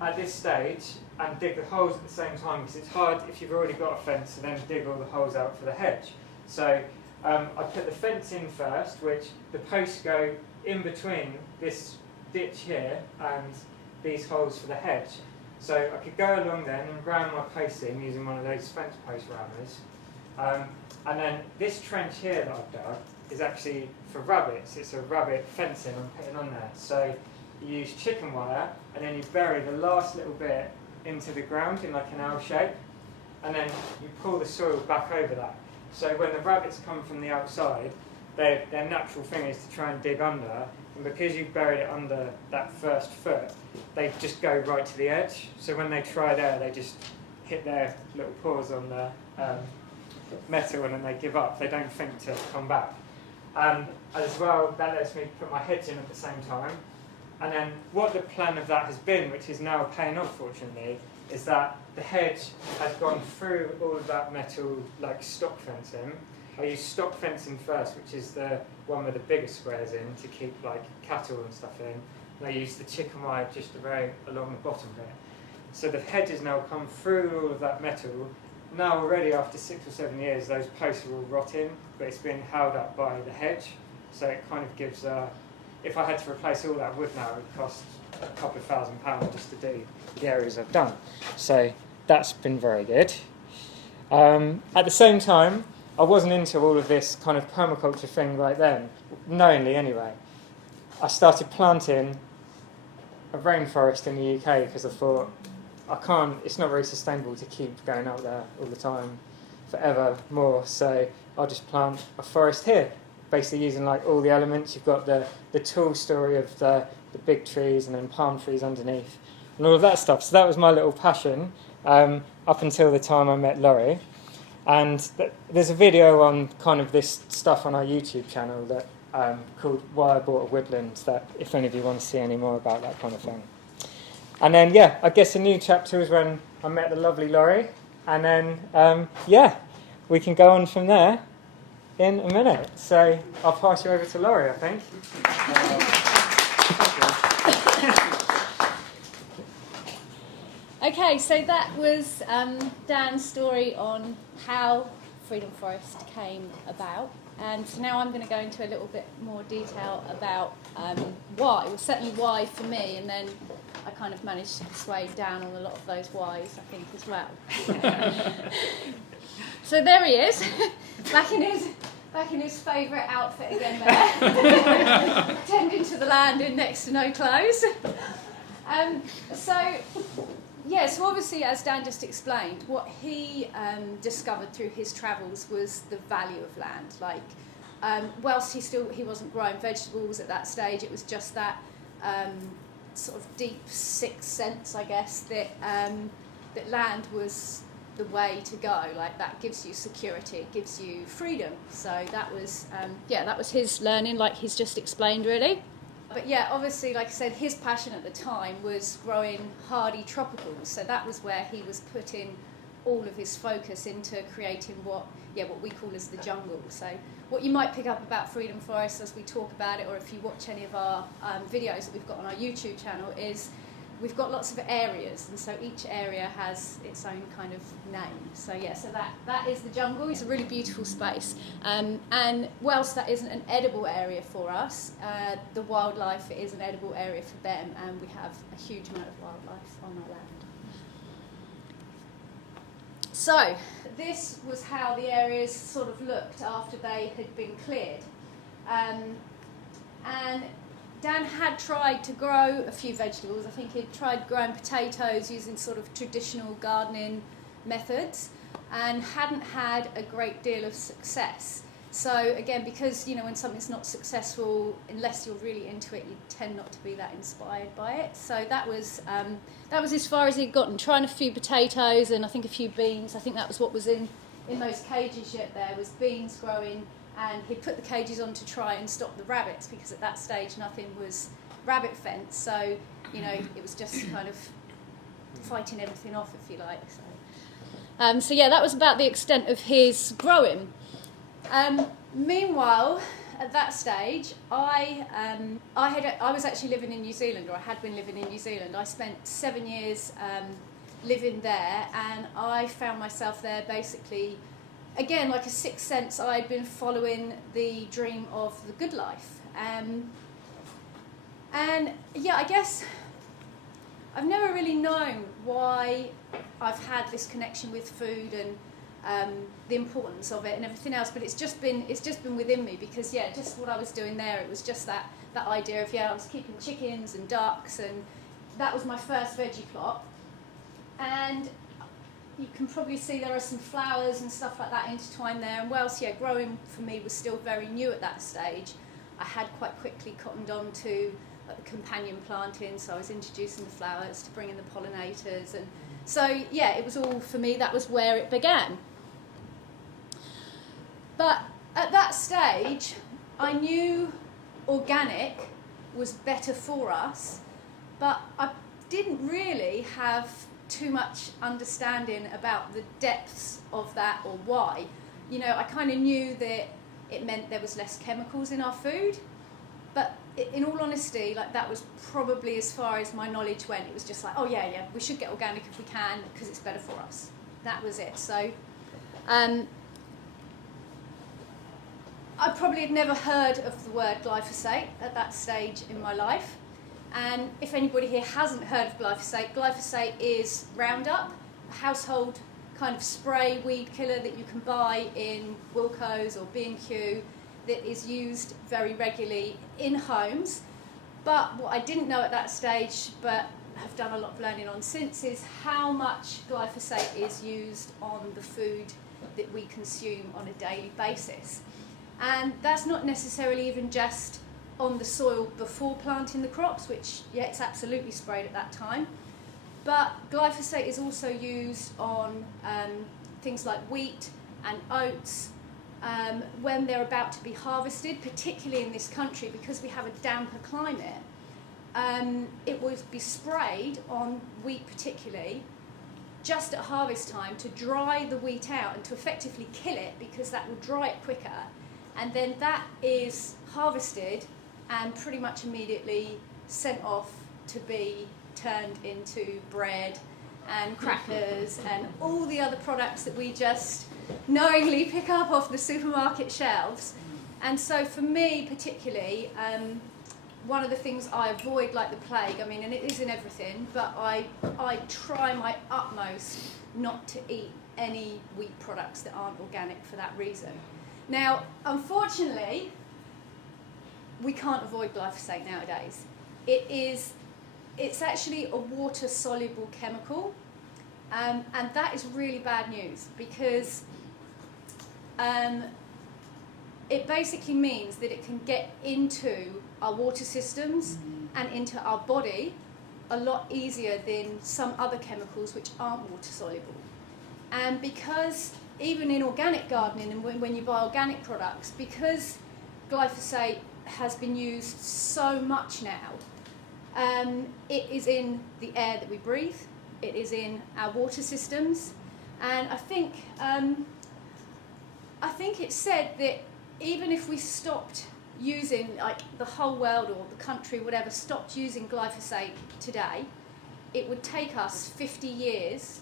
at this stage and dig the holes at the same time, because it's hard if you've already got a fence to then dig all the holes out for the hedge. So I put the fence in first, which the posts go in between this ditch here and these holes for the hedge. So I could go along then and ram my posts in using one of those fence post rammers. And then this trench here that I've dug is actually for rabbits. It's a rabbit fencing I'm putting on there. So you use chicken wire, and then you bury the last little bit into the ground in like an L shape, and then you pull the soil back over that. So when the rabbits come from the outside, their natural thing is to try and dig under, and because you've buried it under that first foot, they just go right to the edge. So when they try there, they just hit their little paws on the metal and then they give up. They don't think to come back. As well, that lets me put my hedge in at the same time. And then what the plan of that has been, which is now paying off fortunately, is that the hedge has gone through all of that metal like stock fencing. I use stock fencing first, which is the one with the bigger squares in to keep like cattle and stuff in. And I use the chicken wire just along the bottom bit. So the hedge has now come through all of that metal. Now already after 6 or 7 years, those posts are all rotting, but it's been held up by the hedge. So it kind of gives, if I had to replace all that wood now, it would cost a couple of £1,000 just to do the areas I've done. So that's been very good. At the same time, I wasn't into all of this kind of permaculture thing right then, knowingly anyway. I started planting a rainforest in the UK because I thought, it's not very sustainable to keep going out there all the time forever more, so I'll just plant a forest here, basically using like all the elements. You've got the tall story of the big trees and then palm trees underneath and all of that stuff. So that was my little passion up until the time I met Laurie. And there's a video on kind of this stuff on our YouTube channel that called Why I Bought a Woodland, that if any of you want to see any more about that kind of thing. And then, yeah, I guess a new chapter was when I met the lovely Laurie. And then, we can go on from there in a minute. So I'll pass you over to Laurie, I think. Okay, so that was Dan's story on how Freedom Forest came about. And so now I'm going to go into a little bit more detail about why. Well, certainly why for me, and then I kind of managed to persuade Dan on a lot of those whys, I think, as well. So there he is, back in his favourite outfit again there, tending to the land in next to no clothes. So obviously, as Dan just explained, what he discovered through his travels was the value of land. Like, whilst he wasn't growing vegetables at that stage, it was just that sort of deep sixth sense, I guess, that land was the way to go. Like, that gives you security, it gives you freedom. So that was his learning, like he's just explained, really. But yeah, obviously, like I said, his passion at the time was growing hardy tropicals. So that was where he was putting all of his focus into creating what we call as the jungle. So what you might pick up about Freedom Forest as we talk about it, or if you watch any of our videos that we've got on our YouTube channel, is we've got lots of areas, and so each area has its own kind of name. So that is the jungle. It's a really beautiful space. And whilst that isn't an edible area for us, the wildlife is an edible area for them, and we have a huge amount of wildlife on our land. So this was how the areas sort of looked after they had been cleared. And Dan had tried to grow a few vegetables. I think he'd tried growing potatoes using sort of traditional gardening methods and hadn't had a great deal of success. So again, because when something's not successful, unless you're really into it, you tend not to be that inspired by it. So that was as far as he'd gotten, trying a few potatoes and I think a few beans. I think that was what was in those cages yet there, was beans growing. And he put the cages on to try and stop the rabbits, because at that stage nothing was rabbit fence, so it was just kind of fighting everything off, if you like. So that was about the extent of his growing. Meanwhile, at that stage, I was actually living in New Zealand, or I had been living in New Zealand. I spent 7 years living there, and I found myself there basically. Again, like a sixth sense, I'd been following the dream of the good life. I guess I've never really known why I've had this connection with food the importance of it and everything else, but it's just been within me, because just what I was doing there, it was just that idea of I was keeping chickens and ducks, and that was my first veggie plot. And you can probably see there are some flowers and stuff like that intertwined there, and whilst growing for me was still very new at that stage, I had quite quickly cottoned on to the companion planting, so I was introducing the flowers to bring in the pollinators, and so it was all, for me, that was where it began. But at that stage, I knew organic was better for us, but I didn't really have too much understanding about the depths of that or why. I kind of knew that it meant there was less chemicals in our food, but in all honesty, that was probably as far as my knowledge went. It was just like, we should get organic if we can because it's better for us. That was it. So I probably had never heard of the word glyphosate at that stage in my life. And if anybody here hasn't heard of glyphosate is Roundup, a household kind of spray weed killer that you can buy in Wilko's or B&Q, that is used very regularly in homes. But what I didn't know at that stage, but have done a lot of learning on since, is how much glyphosate is used on the food that we consume on a daily basis. And that's not necessarily even just on the soil before planting the crops, which, it's absolutely sprayed at that time. But glyphosate is also used on things like wheat and oats when they're about to be harvested, particularly in this country because we have a damper climate. It would be sprayed on wheat particularly just at harvest time to dry the wheat out and to effectively kill it, because that will dry it quicker. And then that is harvested and pretty much immediately sent off to be turned into bread and crackers and all the other products that we just knowingly pick up off the supermarket shelves. And so for me particularly, one of the things I avoid like the plague, and it is in everything, but I try my utmost not to eat any wheat products that aren't organic for that reason. Now, unfortunately, we can't avoid glyphosate nowadays. It's actually a water-soluble chemical, and that is really bad news, because it basically means that it can get into our water systems and into our body a lot easier than some other chemicals which aren't water-soluble. And because even in organic gardening and when you buy organic products, because glyphosate has been used so much now, it is in the air that we breathe, it is in our water systems, and I think it's said that even if we stopped using, like the whole world or the country, whatever, stopped using glyphosate today, it would take us 50 years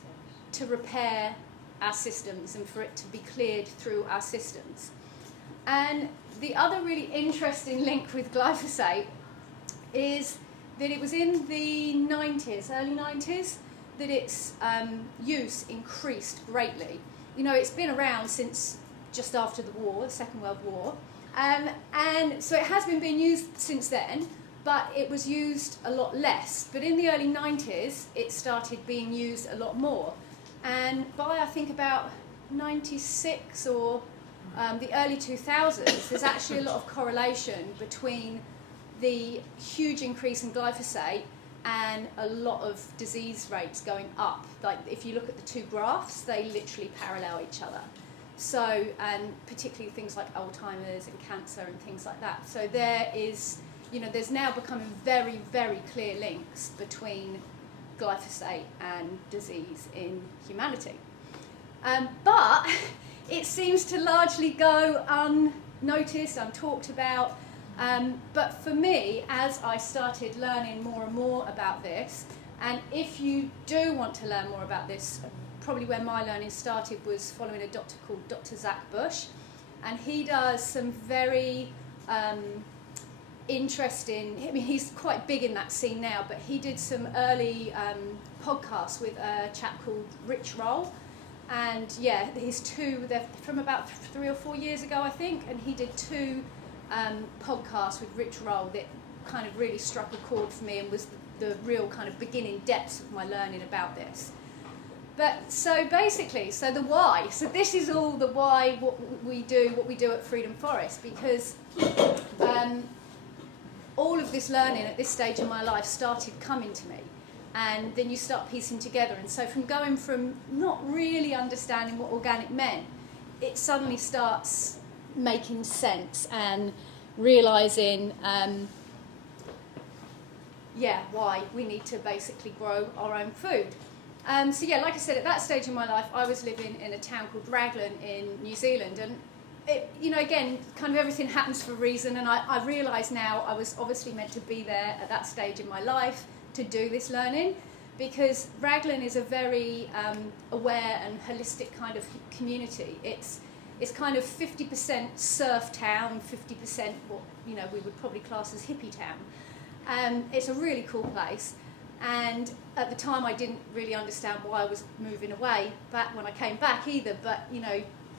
to repair our systems and for it to be cleared through our systems. And the other really interesting link with glyphosate is that it was in the 90s, early 90s, that its use increased greatly. It's been around since just after the war, the Second World War, and so it has been being used since then, but it was used a lot less. But in the early 90s, it started being used a lot more. And by, I think, about 96 or the early 2000s, there's actually a lot of correlation between the huge increase in glyphosate and a lot of disease rates going up. Like, if you look at the two graphs, they literally parallel each other. So, and particularly things like Alzheimer's and cancer and things like that. So there is, there's now becoming very, very clear links between glyphosate and disease in humanity. But it seems to largely go unnoticed, untalked about. But for me, as I started learning more and more about this, and if you do want to learn more about this, probably where my learning started was following a doctor called Dr. Zach Bush, and he does some very interesting, he's quite big in that scene now, but he did some early podcasts with a chap called Rich Roll, And yeah, they're from about 3 or 4 years ago, I think, and he did 2 podcasts with Rich Roll that kind of really struck a chord for me and was the real kind of beginning depths of my learning about this. But so basically, so the why. So this is all the why, what we do at Freedom Forest, because all of this learning at this stage in my life started coming to me. And then you start piecing together. And so from going from not really understanding what organic meant, it suddenly starts making sense and realising, why we need to basically grow our own food. So yeah, like I said, at that stage in my life, I was living in a town called Raglan in New Zealand. And it, again, kind of everything happens for a reason. And I realise now I was obviously meant to be there at that stage in my life to do this learning, because Raglan is a very aware and holistic kind of community. It's kind of 50% surf town, 50% what we would probably class as hippie town. It's a really cool place, and at the time I didn't really understand why I was moving away back when I came back either, but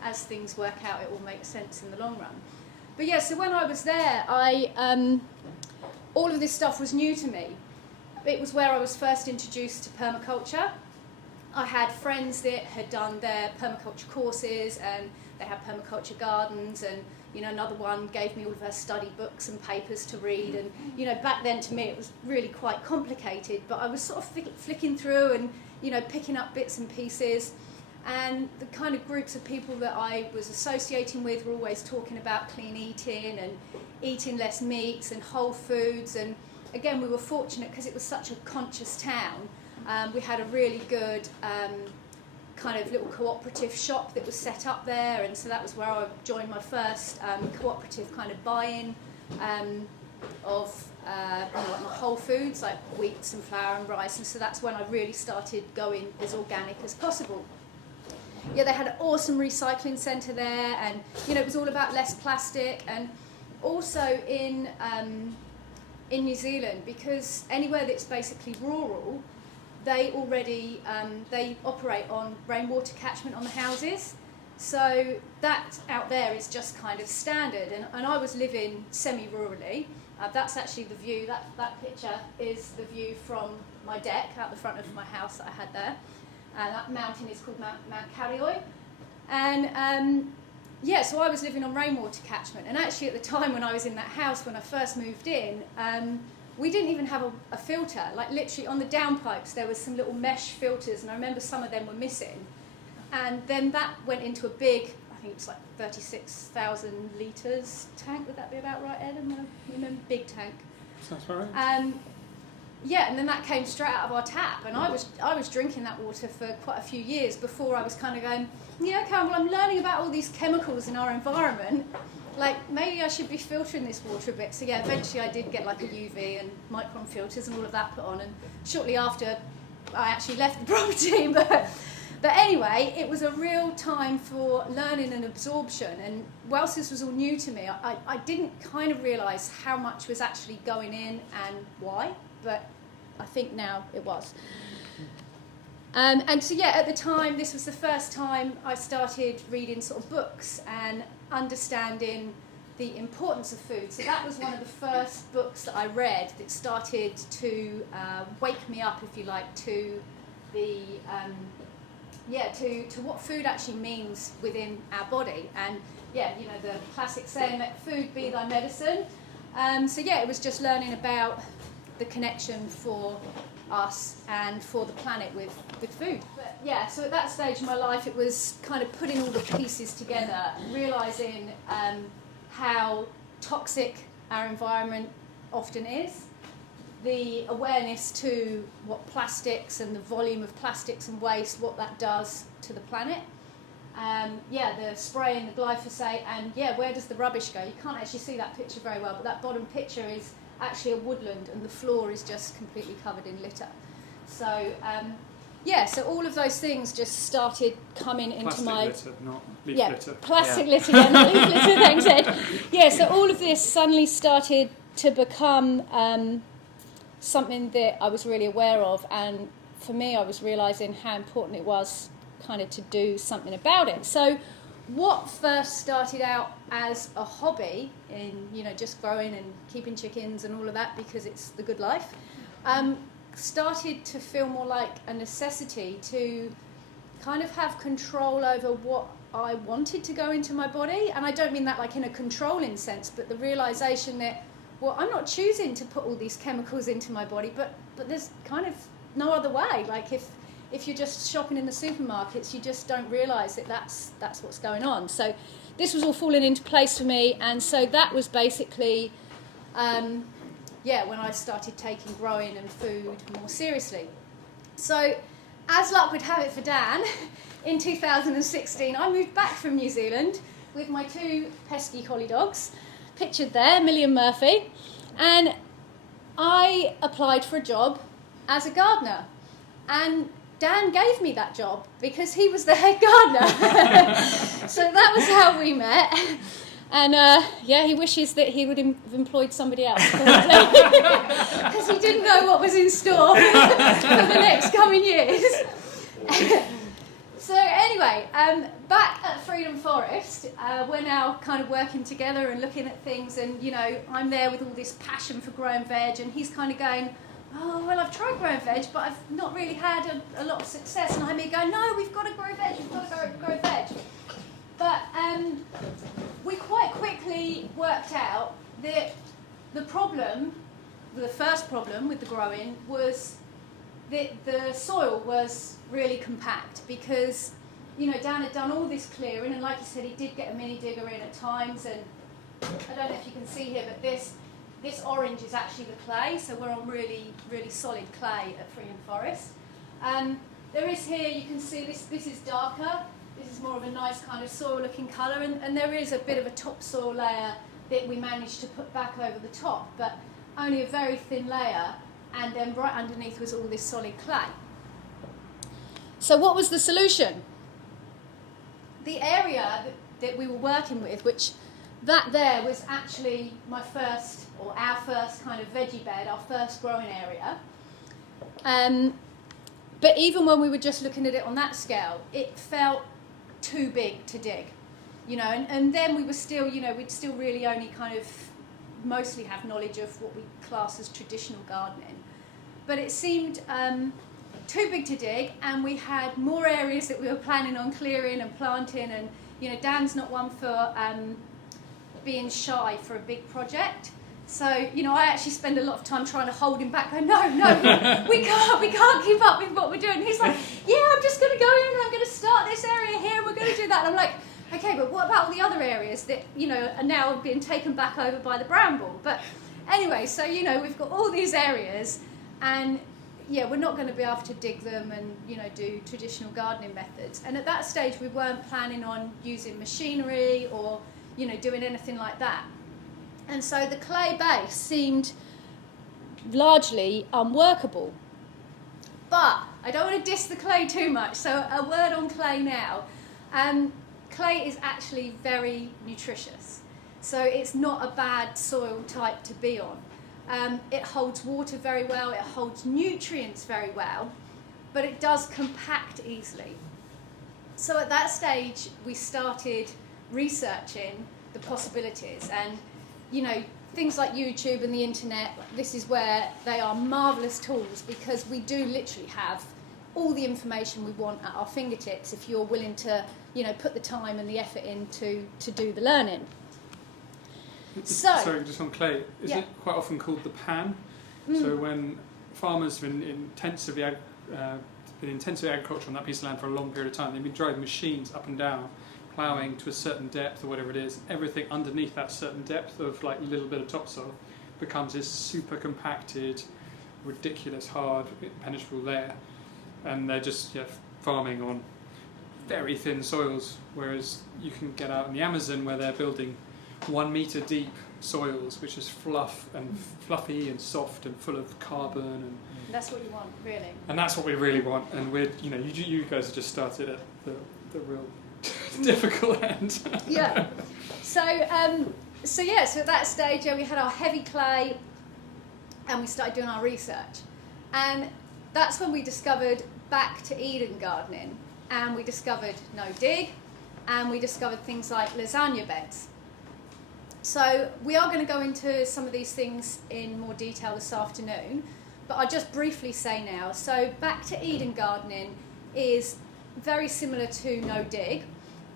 as things work out, it all makes sense in the long run. But yeah, so when I was there, all of this stuff was new to me. It was where I was first introduced to permaculture. I had friends that had done their permaculture courses, and they had permaculture gardens, and another one gave me all of her study books and papers to read. And back then to me it was really quite complicated, but I was sort of flicking through and picking up bits and pieces. And the kind of groups of people that I was associating with were always talking about clean eating and eating less meats and whole foods. And again, we were fortunate because it was such a conscious town. We had a really good kind of little cooperative shop that was set up there, and so that was where I joined my first cooperative kind of buy-in of my whole foods, like wheats and flour and rice, and so that's when I really started going as organic as possible. Yeah, they had an awesome recycling centre there, and it was all about less plastic. And also in New Zealand, because anywhere that's basically rural, they already they operate on rainwater catchment on the houses. So that out there is just kind of standard. And I was living semi-rurally. That's actually the view. That picture is the view from my deck out the front of my house that I had there. That mountain is called Mount Karioi. And so I was living on rainwater catchment. And actually at the time when I was in that house, when I first moved in, we didn't even have a filter. Like literally on the downpipes there was some little mesh filters, and I remember some of them were missing. And then that went into a big, I think it's like 36,000 litres tank. Would that be about right, Ed? You remember, big tank. Sounds right. And then that came straight out of our tap, and I was drinking that water for quite a few years before I was kind of going, yeah, okay, well I'm learning about all these chemicals in our environment. Like, maybe I should be filtering this water a bit. So yeah, eventually I did get like a UV and micron filters and all of that put on, and shortly after I actually left the property. But anyway, it was a real time for learning and absorption, and whilst this was all new to me, I didn't kind of realise how much was actually going in and why, but I think now it was. And so yeah, at the time, this was the first time I started reading sort of books and understanding the importance of food. So that was one of the first books that I read that started to wake me up, if you like, to the to what food actually means within our body. And yeah, the classic saying, "Let food be thy medicine." So yeah, it was just learning about the connection for us and for the planet with food. But yeah, so at that stage in my life, it was kind of putting all the pieces together, realising how toxic our environment often is, the awareness to what plastics and the volume of plastics and waste, what that does to the planet. The spraying the glyphosate, and yeah, where does the rubbish go? You can't actually see that picture very well, but that bottom picture is actually a woodland, and the floor is just completely covered in litter. So so all of those things just started coming into my litter, not leaf litter. Plastic litter, not leaf litter. Thanks, Ed. Yeah, so all of this suddenly started to become something that I was really aware of, and for me, I was realising how important it was kind of to do something about it. So what first started out as a hobby in, you know, just growing and keeping chickens and all of that because it's the good life, started to feel more like a necessity to kind of have control over what I wanted to go into my body. And I don't mean that like in a controlling sense, but the realization that, well, I'm not choosing to put all these chemicals into my body, but there's kind of no other way. Like if you're just shopping in the supermarkets, you just don't realize that that's what's going on. So this was all falling into place for me, and so that was basically when I started taking growing and food more seriously. So as luck would have it for Dan, in 2016 I moved back from New Zealand with my 2 pesky collie dogs, pictured there, Millie and Murphy, and I applied for a job as a gardener, and Dan gave me that job because he was the head gardener. So that was how we met. And he wishes that he would have employed somebody else, because he didn't know what was in store for the next coming years. So anyway, back at Freedom Forest, we're now kind of working together and looking at things, and you know, I'm there with all this passion for growing veg, and he's kind of going, oh, well, I've tried growing veg, but I've not really had a lot of success. And I'm here going, no, we've got to grow veg, we've got to grow veg. But we quite quickly worked out that the first problem with the growing was that the soil was really compact, because, you know, Dan had done all this clearing, and like you said, he did get a mini digger in at times, and I don't know if you can see here, but this orange is actually the clay, so we're on really, really solid clay at Freedom Forest. There is here, you can see this is darker, this is more of a nice kind of soil-looking colour, and there is a bit of a topsoil layer that we managed to put back over the top, but only a very thin layer, and then right underneath was all this solid clay. So what was the solution? The area that we were working with, which that there was actually our first kind of veggie bed, our first growing area. But even when we were just looking at it on that scale, it felt too big to dig, you know, and then we were still, you know, we'd still really only kind of mostly have knowledge of what we class as traditional gardening. But it seemed too big to dig, and we had more areas that we were planning on clearing and planting, and, you know, Dan's not one for being shy for a big project. So, you know, I actually spend a lot of time trying to hold him back, going, no, we can't keep up with what we're doing. He's like, yeah, I'm just going to go in and I'm going to start this area here and we're going to do that. And I'm like, okay, but what about all the other areas that, you know, are now being taken back over by the bramble? But anyway, so, you know, we've got all these areas, and yeah, we're not going to be able to dig them and, you know, do traditional gardening methods. And at that stage, we weren't planning on using machinery or, you know, doing anything like that. And so the clay base seemed largely unworkable. But I don't want to diss the clay too much, so a word on clay now. Clay is actually very nutritious. So it's not a bad soil type to be on. It holds water very well, it holds nutrients very well, but it does compact easily. So at that stage, we started researching the possibilities, and, you know, things like YouTube and the internet, this is where they are marvellous tools, because we do literally have all the information we want at our fingertips if you're willing to, you know, put the time and the effort in to do the learning. So, sorry, just on clay, isn't it quite often called the pan? So when farmers have been intensively agriculture on that piece of land for a long period of time, they've been driving machines up and down, ploughing to a certain depth or whatever it is, everything underneath that certain depth of like a little bit of topsoil becomes this super compacted, ridiculous, hard, impenetrable layer, and they're just farming on very thin soils, whereas you can get out in the Amazon where they're building 1 metre deep soils, which is fluffy and soft and full of carbon, and that's what you want, really. And that's what we really want. And we're, you know, you guys have just started at the real difficult end. Yeah. So at that stage, we had our heavy clay, and we started doing our research, and that's when we discovered back to Eden gardening. and we discovered no dig, and we discovered things like lasagna beds. So we are going to go into some of these things in more detail this afternoon, but I'll just briefly say now. So back to Eden gardening is very similar to no dig,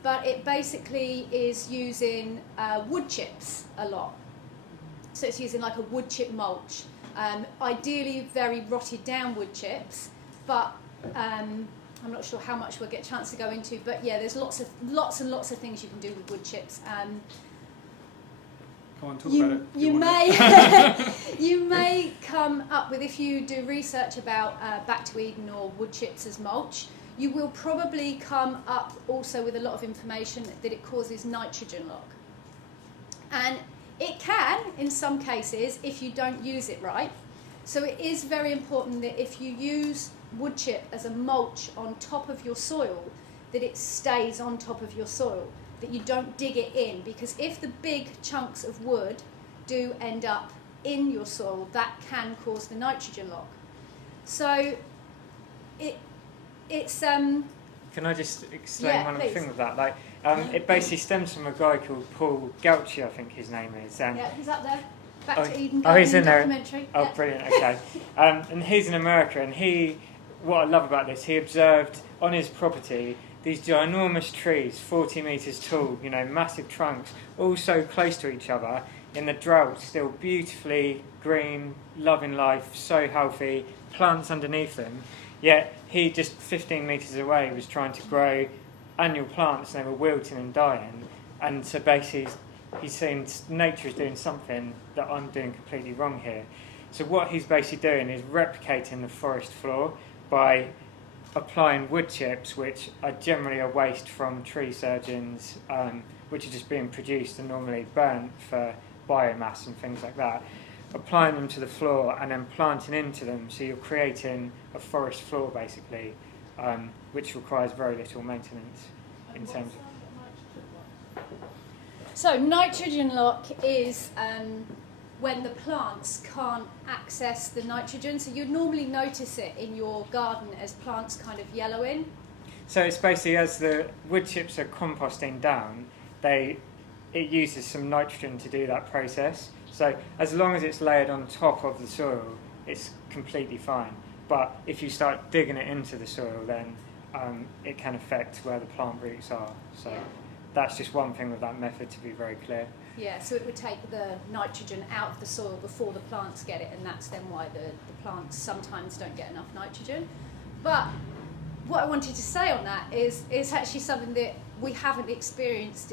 but it basically is using wood chips a lot. So it's using like a wood chip mulch, ideally very rotted down wood chips, but I'm not sure how much we'll get a chance to go into, but yeah, there's lots and lots of things you can do with wood chips. Come on, talk about it. You may come up with, if you do research about back to Eden or wood chips as mulch, you will probably come up also with a lot of information that it causes nitrogen lock. And it can, in some cases, if you don't use it right. So it is very important that if you use wood chip as a mulch on top of your soil, that it stays on top of your soil, that you don't dig it in, because if the big chunks of wood do end up in your soil, that can cause the nitrogen lock. So it's Can I just explain one please. other thing with that? Like, it basically stems from a guy called Paul Gauchi, I think his name is. yeah, he's up there. Back Oh, to Eden oh, he's gardening in there. documentary. Oh, Yeah. brilliant, okay. And he's in America, and what I love about this, he observed on his property these ginormous trees, 40 metres tall, massive trunks, all so close to each other, in the drought, still beautifully green, loving life, so healthy, plants underneath them. Yet he, just 15 metres away, was trying to grow annual plants, and they were wilting and dying. And so basically he's seen nature is doing something that I'm doing completely wrong here. So what he's basically doing is replicating the forest floor by applying wood chips, which are generally a waste from tree surgeons, which are just being produced and normally burnt for biomass and things like that, applying them to the floor and then planting into them, so you're creating a forest floor basically, which requires very little maintenance in terms of... So nitrogen lock is when the plants can't access the nitrogen. So you'd normally notice it in your garden as plants kind of yellowing. So it's basically, as the wood chips are composting down, it uses some nitrogen to do that process. So as long as it's layered on top of the soil, it's completely fine. But if you start digging it into the soil, then it can affect where the plant roots are. So that's just one thing with that method, to be very clear. Yeah, so it would take the nitrogen out of the soil before the plants get it, and that's then why the plants sometimes don't get enough nitrogen. But what I wanted to say on that is it's actually something that we haven't experienced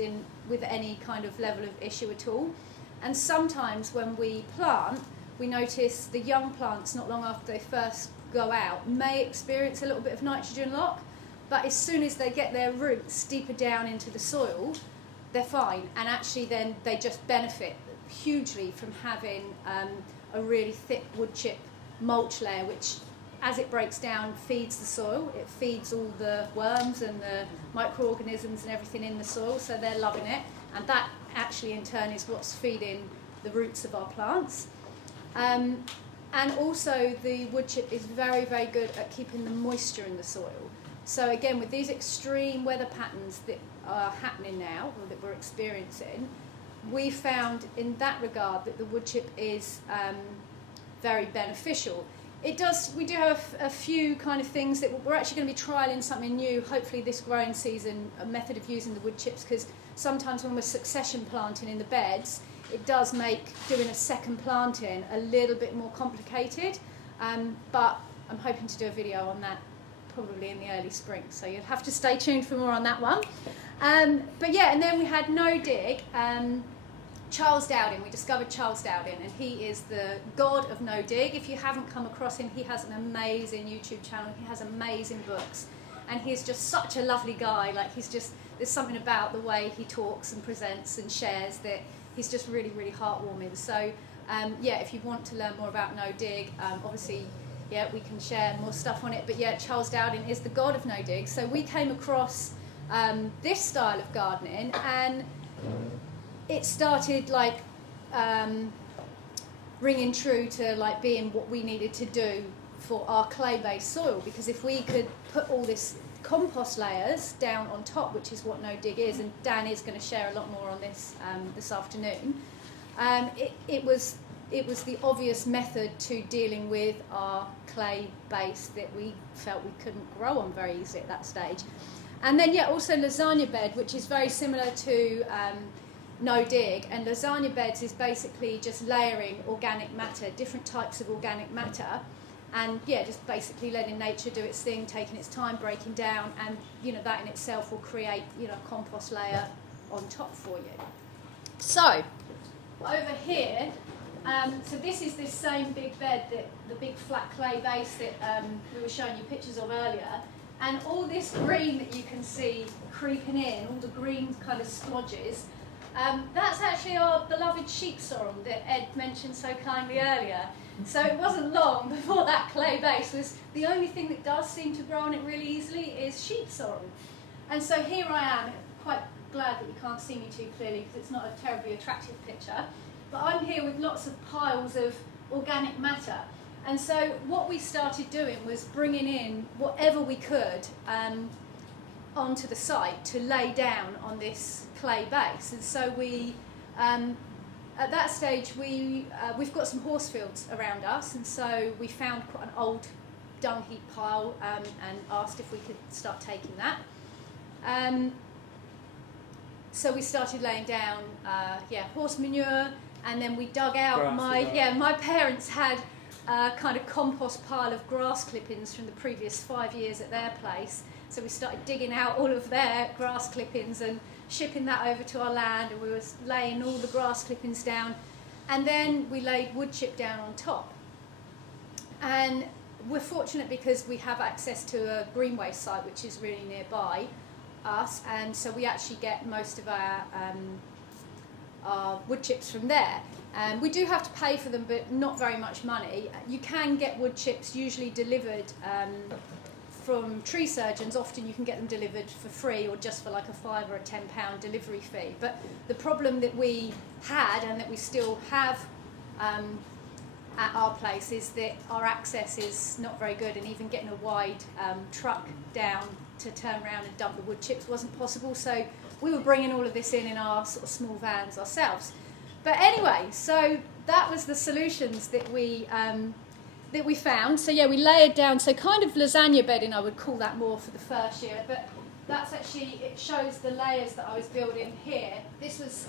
with any kind of level of issue at all. And sometimes when we plant, we notice the young plants, not long after they first go out, may experience a little bit of nitrogen lock, but as soon as they get their roots deeper down into the soil, they're fine, and actually then they just benefit hugely from having a really thick wood chip mulch layer, which as it breaks down feeds the soil. It feeds all the worms and the microorganisms and everything in the soil, so they're loving it, and that actually in turn is what's feeding the roots of our plants. And also the wood chip is very, very good at keeping the moisture in the soil. So again, with these extreme weather patterns that are happening now, or that we're experiencing, we found in that regard that the wood chip is very beneficial. We do have a few kind of things that we're actually going to be trialling something new, hopefully this growing season, a method of using the wood chips, because sometimes when we're succession planting in the beds, it does make doing a second planting a little bit more complicated, but I'm hoping to do a video on that probably in the early spring, so you'll have to stay tuned for more on that one. But yeah, and then we had no dig. Charles Dowding, we discovered Charles Dowding, and he is the god of no dig. If you haven't come across him, he has an amazing YouTube channel, he has amazing books, and he's just such a lovely guy. Like, there's something about the way he talks and presents and shares that he's just really, really heartwarming. So yeah, if you want to learn more about no dig, obviously, yeah, we can share more stuff on it, but yeah, Charles Dowding is the god of no dig. So we came across this style of gardening, and it started ringing true to being what we needed to do for our clay-based soil, because if we could put all this compost layers down on top, which is what no dig is, and Dan is going to share a lot more on this this afternoon, it was the obvious method to dealing with our clay base that we felt we couldn't grow on very easily at that stage. And then also lasagna bed, which is very similar to no dig, and lasagna beds is basically just layering organic matter, different types of organic matter, and just basically letting nature do its thing, taking its time, breaking down, and that in itself will create a compost layer on top for you. So over here, so this is this same big bed, the big flat clay base that we were showing you pictures of earlier, and all this green that you can see creeping in, all the green kind of splodges, that's actually our beloved sheep sorrel that Ed mentioned so kindly earlier. So it wasn't long before that clay base was the only thing that does seem to grow on it really easily is sheep sorrel. And so here I am, quite glad that you can't see me too clearly because it's not a terribly attractive picture, but I'm here with lots of piles of organic matter. And so what we started doing was bringing in whatever we could onto the site to lay down on this clay base. And so we, at that stage, we've got some horse fields around us, and so we found quite an old dung heap pile and asked if we could start taking that. So we started laying down horse manure, and then we dug out my parents had a kind of compost pile of grass clippings from the previous 5 years at their place. So we started digging out all of their grass clippings and shipping that over to our land, and we were laying all the grass clippings down, and then we laid wood chip down on top. And we're fortunate because we have access to a green waste site which is really nearby us, and so we actually get most of our wood chips from there. We do have to pay for them, but not very much money. You can get wood chips usually delivered from tree surgeons. Often you can get them delivered for free or just for like a £5 or a £10 delivery fee. But the problem that we had and that we still have at our place is that our access is not very good, and even getting a wide truck down to turn around and dump the wood chips wasn't possible. So we were bringing all of this in our sort of small vans ourselves. But anyway, so that was the solutions that we found. So we layered down, so kind of lasagna bedding, I would call that more for the first year, but that's actually, it shows the layers that I was building here. This was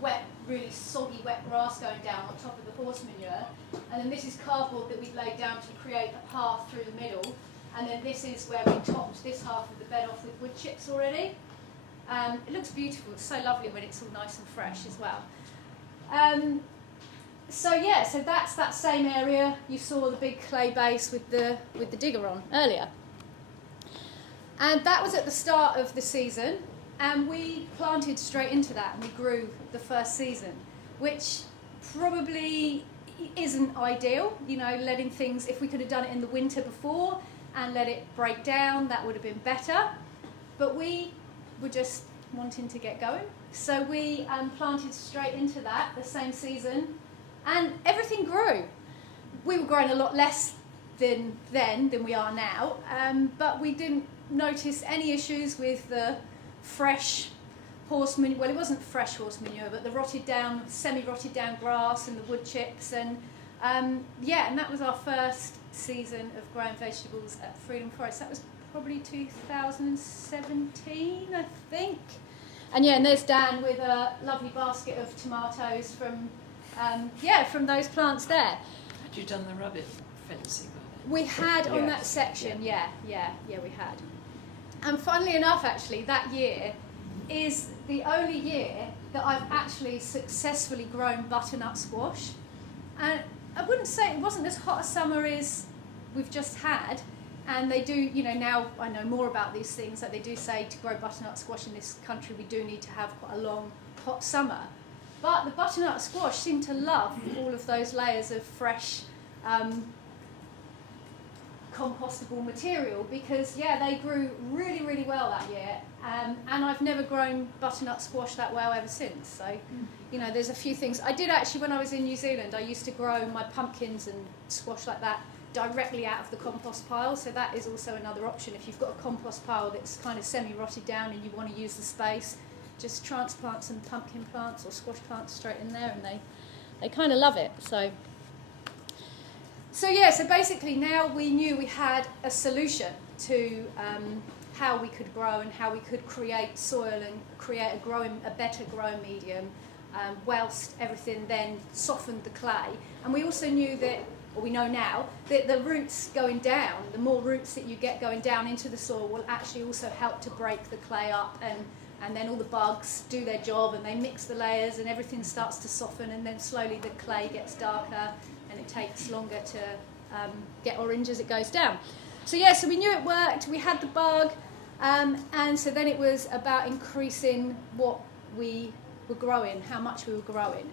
wet, really soggy wet grass going down on top of the horse manure, and then this is cardboard that we've laid down to create a path through the middle, and then this is where we topped this half of the bed off with wood chips already. It looks beautiful, it's so lovely when it's all nice and fresh as well. So that's that same area. You saw the big clay base with the digger on earlier. And that was at the start of the season, and we planted straight into that, and we grew the first season, which probably isn't ideal, letting things, if we could have done it in the winter before and let it break down, that would have been better. But we were just wanting to get going. So we planted straight into that the same season, and everything grew. We were growing a lot less than we are now, but we didn't notice any issues with the fresh horse manure. Well, it wasn't fresh horse manure, but the rotted down, semi-rotted down grass and the wood chips, and and that was our first season of growing vegetables at Freedom Forest. That was probably 2017, I think. And and there's Dan with a lovely basket of tomatoes from those plants there. Had you done the rabbit fencing? We had on that section, we had. And funnily enough, actually, that year is the only year that I've actually successfully grown butternut squash. And I wouldn't say it wasn't as hot a summer as we've just had. And they do, now I know more about these things, that they do say to grow butternut squash in this country, we do need to have quite a long, hot summer. But the butternut squash seemed to love all of those layers of fresh, compostable material, because they grew really, really well that year, and I've never grown butternut squash that well ever since. So there's a few things I did actually when I was in New Zealand. I used to grow my pumpkins and squash like that directly out of the compost pile, so that is also another option. If you've got a compost pile that's kind of semi-rotted down and you want to use the space, just transplant some pumpkin plants or squash plants straight in there, and they kind of love it. So basically now we knew we had a solution to how we could grow and how we could create soil and create a better growing medium, whilst everything then softened the clay. And we also knew that, or we know now, that the roots going down, the more roots that you get going down into the soil will actually also help to break the clay up, and then all the bugs do their job and they mix the layers and everything starts to soften, and then slowly the clay gets darker and it takes longer to get orange as it goes down. So we knew it worked, we had the bug, and so then it was about increasing what we were growing, how much we were growing.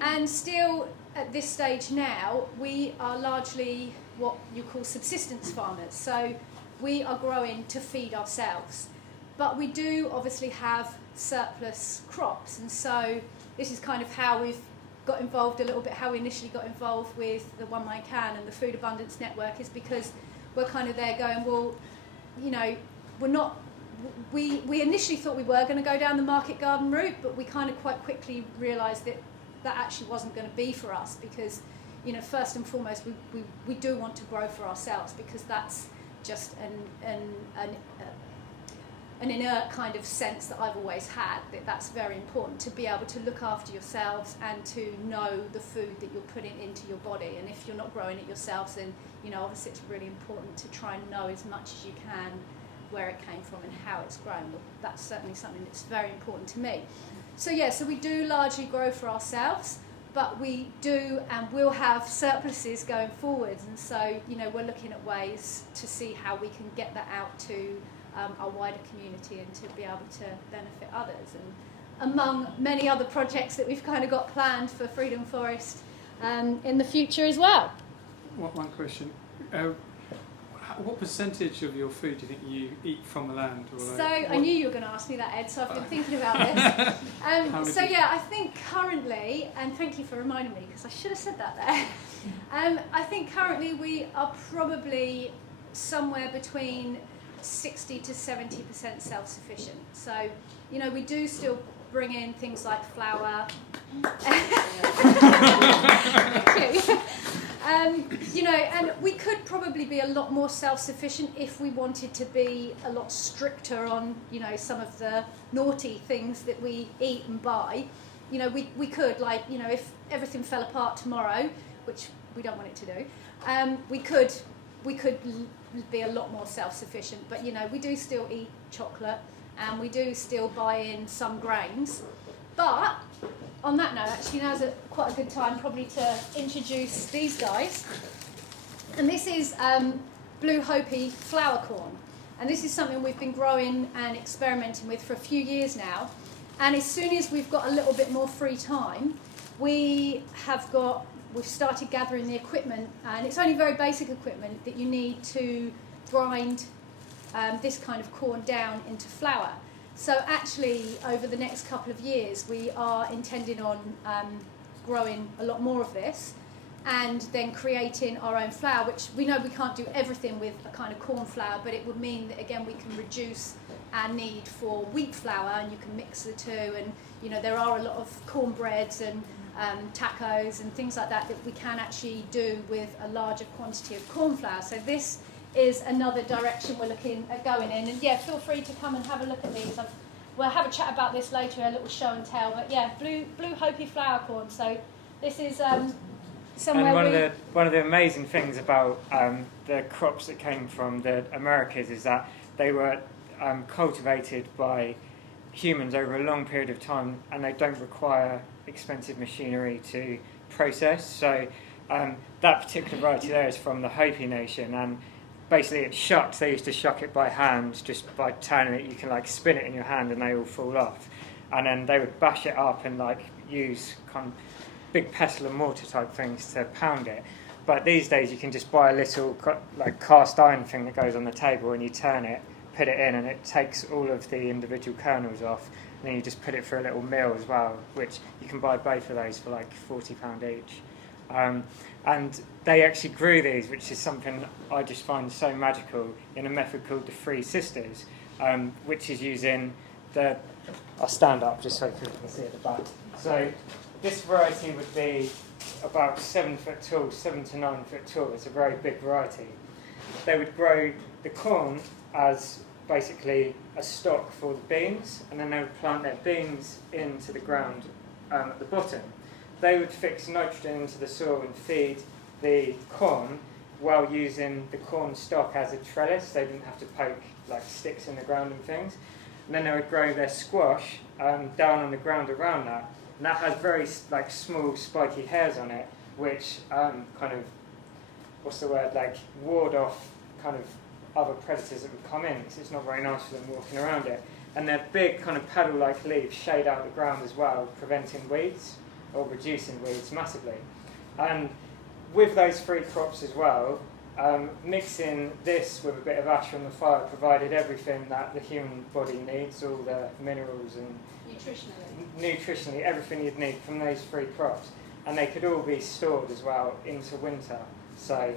And still at this stage now, we are largely what you call subsistence farmers. So we are growing to feed ourselves. But we do obviously have surplus crops, and so this is kind of how we've got involved a little bit, how we initially got involved with the One Man Can and the Food Abundance Network, is because we're kind of there going, well, we're not, we initially thought we were going to go down the market garden route, but we kind of quite quickly realised that actually wasn't going to be for us, because, first and foremost, we do want to grow for ourselves, because that's just an inert kind of sense that I've always had, that's very important, to be able to look after yourselves and to know the food that you're putting into your body. And if you're not growing it yourselves, then obviously it's really important to try and know as much as you can where it came from and how it's grown. Well, that's certainly something that's very important to me. So we do largely grow for ourselves, but we do and will have surpluses going forwards, and so we're looking at ways to see how we can get that out to our wider community and to be able to benefit others, and among many other projects that we've kind of got planned for Freedom Forest in the future as well. One question. What percentage of your food do you think you eat from the land? I knew you were going to ask me that, Ed, so I've been thinking about this. I think currently, and thank you for reminding me, because I should have said that there, I think currently we are probably somewhere between 60 to 70% self-sufficient. So, we do still bring in things like flour. Thank you. And we could probably be a lot more self-sufficient if we wanted to be a lot stricter on, some of the naughty things that we eat and buy. We could, if everything fell apart tomorrow, which we don't want it to do, we could be a lot more self-sufficient. But we do still eat chocolate, and we do still buy in some grains. But on that note, actually now's quite a good time probably to introduce these guys. And this is Blue Hopi flower corn, and this is something we've been growing and experimenting with for a few years now. And as soon as we've got a little bit more free time, we've started gathering the equipment, and it's only very basic equipment that you need to grind this kind of corn down into flour. So actually, over the next couple of years, we are intending on growing a lot more of this, and then creating our own flour, which we know we can't do everything with a kind of corn flour, but it would mean that, again, we can reduce our need for wheat flour, and you can mix the two, and there are a lot of cornbreads and tacos and things like that we can actually do with a larger quantity of corn flour. So this is another direction we're looking at going in, and feel free to come and have a look at these. We'll have a chat about this later, a little show and tell, but Blue Hopi flower corn. So this is somewhere. And one of the amazing things about the crops that came from the Americas is that they were cultivated by humans over a long period of time, and they don't require expensive machinery to process. So that particular variety there is from the Hopi Nation, and basically it's shucked. They used to shuck it by hand, just by turning it. You can spin it in your hand and they all fall off, and then they would bash it up and use kind of big pestle and mortar type things to pound it. But these days you can just buy a little cast iron thing that goes on the table, and you turn it, put it in, and it takes all of the individual kernels off, and then you just put it through a little mill as well, which you can buy both of those for £40 each. And they actually grew these, which is something I just find so magical, in a method called the Three Sisters, which is using the... I'll stand up just so people can see at the back. So this variety would be about 7 foot tall, 7 to 9 foot tall. It's a very big variety. They would grow the corn as basically a stock for the beans, and then they would plant their beans into the ground at the bottom. They would fix nitrogen into the soil and feed the corn while using the corn stalk as a trellis. They didn't have to poke like sticks in the ground and things. And then they would grow their squash down on the ground around that. And that has very like small spiky hairs on it, which kind of, what's the word, like ward off kind of other predators that would come in, because it's not very nice for them walking around it. And their big kind of paddle-like leaves shade out the ground as well, preventing weeds or reducing weeds massively. And with those 3 crops as well, mixing this with a bit of ash on the fire provided everything that the human body needs, all the minerals and nutritionally everything you'd need from those 3 crops. And they could all be stored as well into winter. So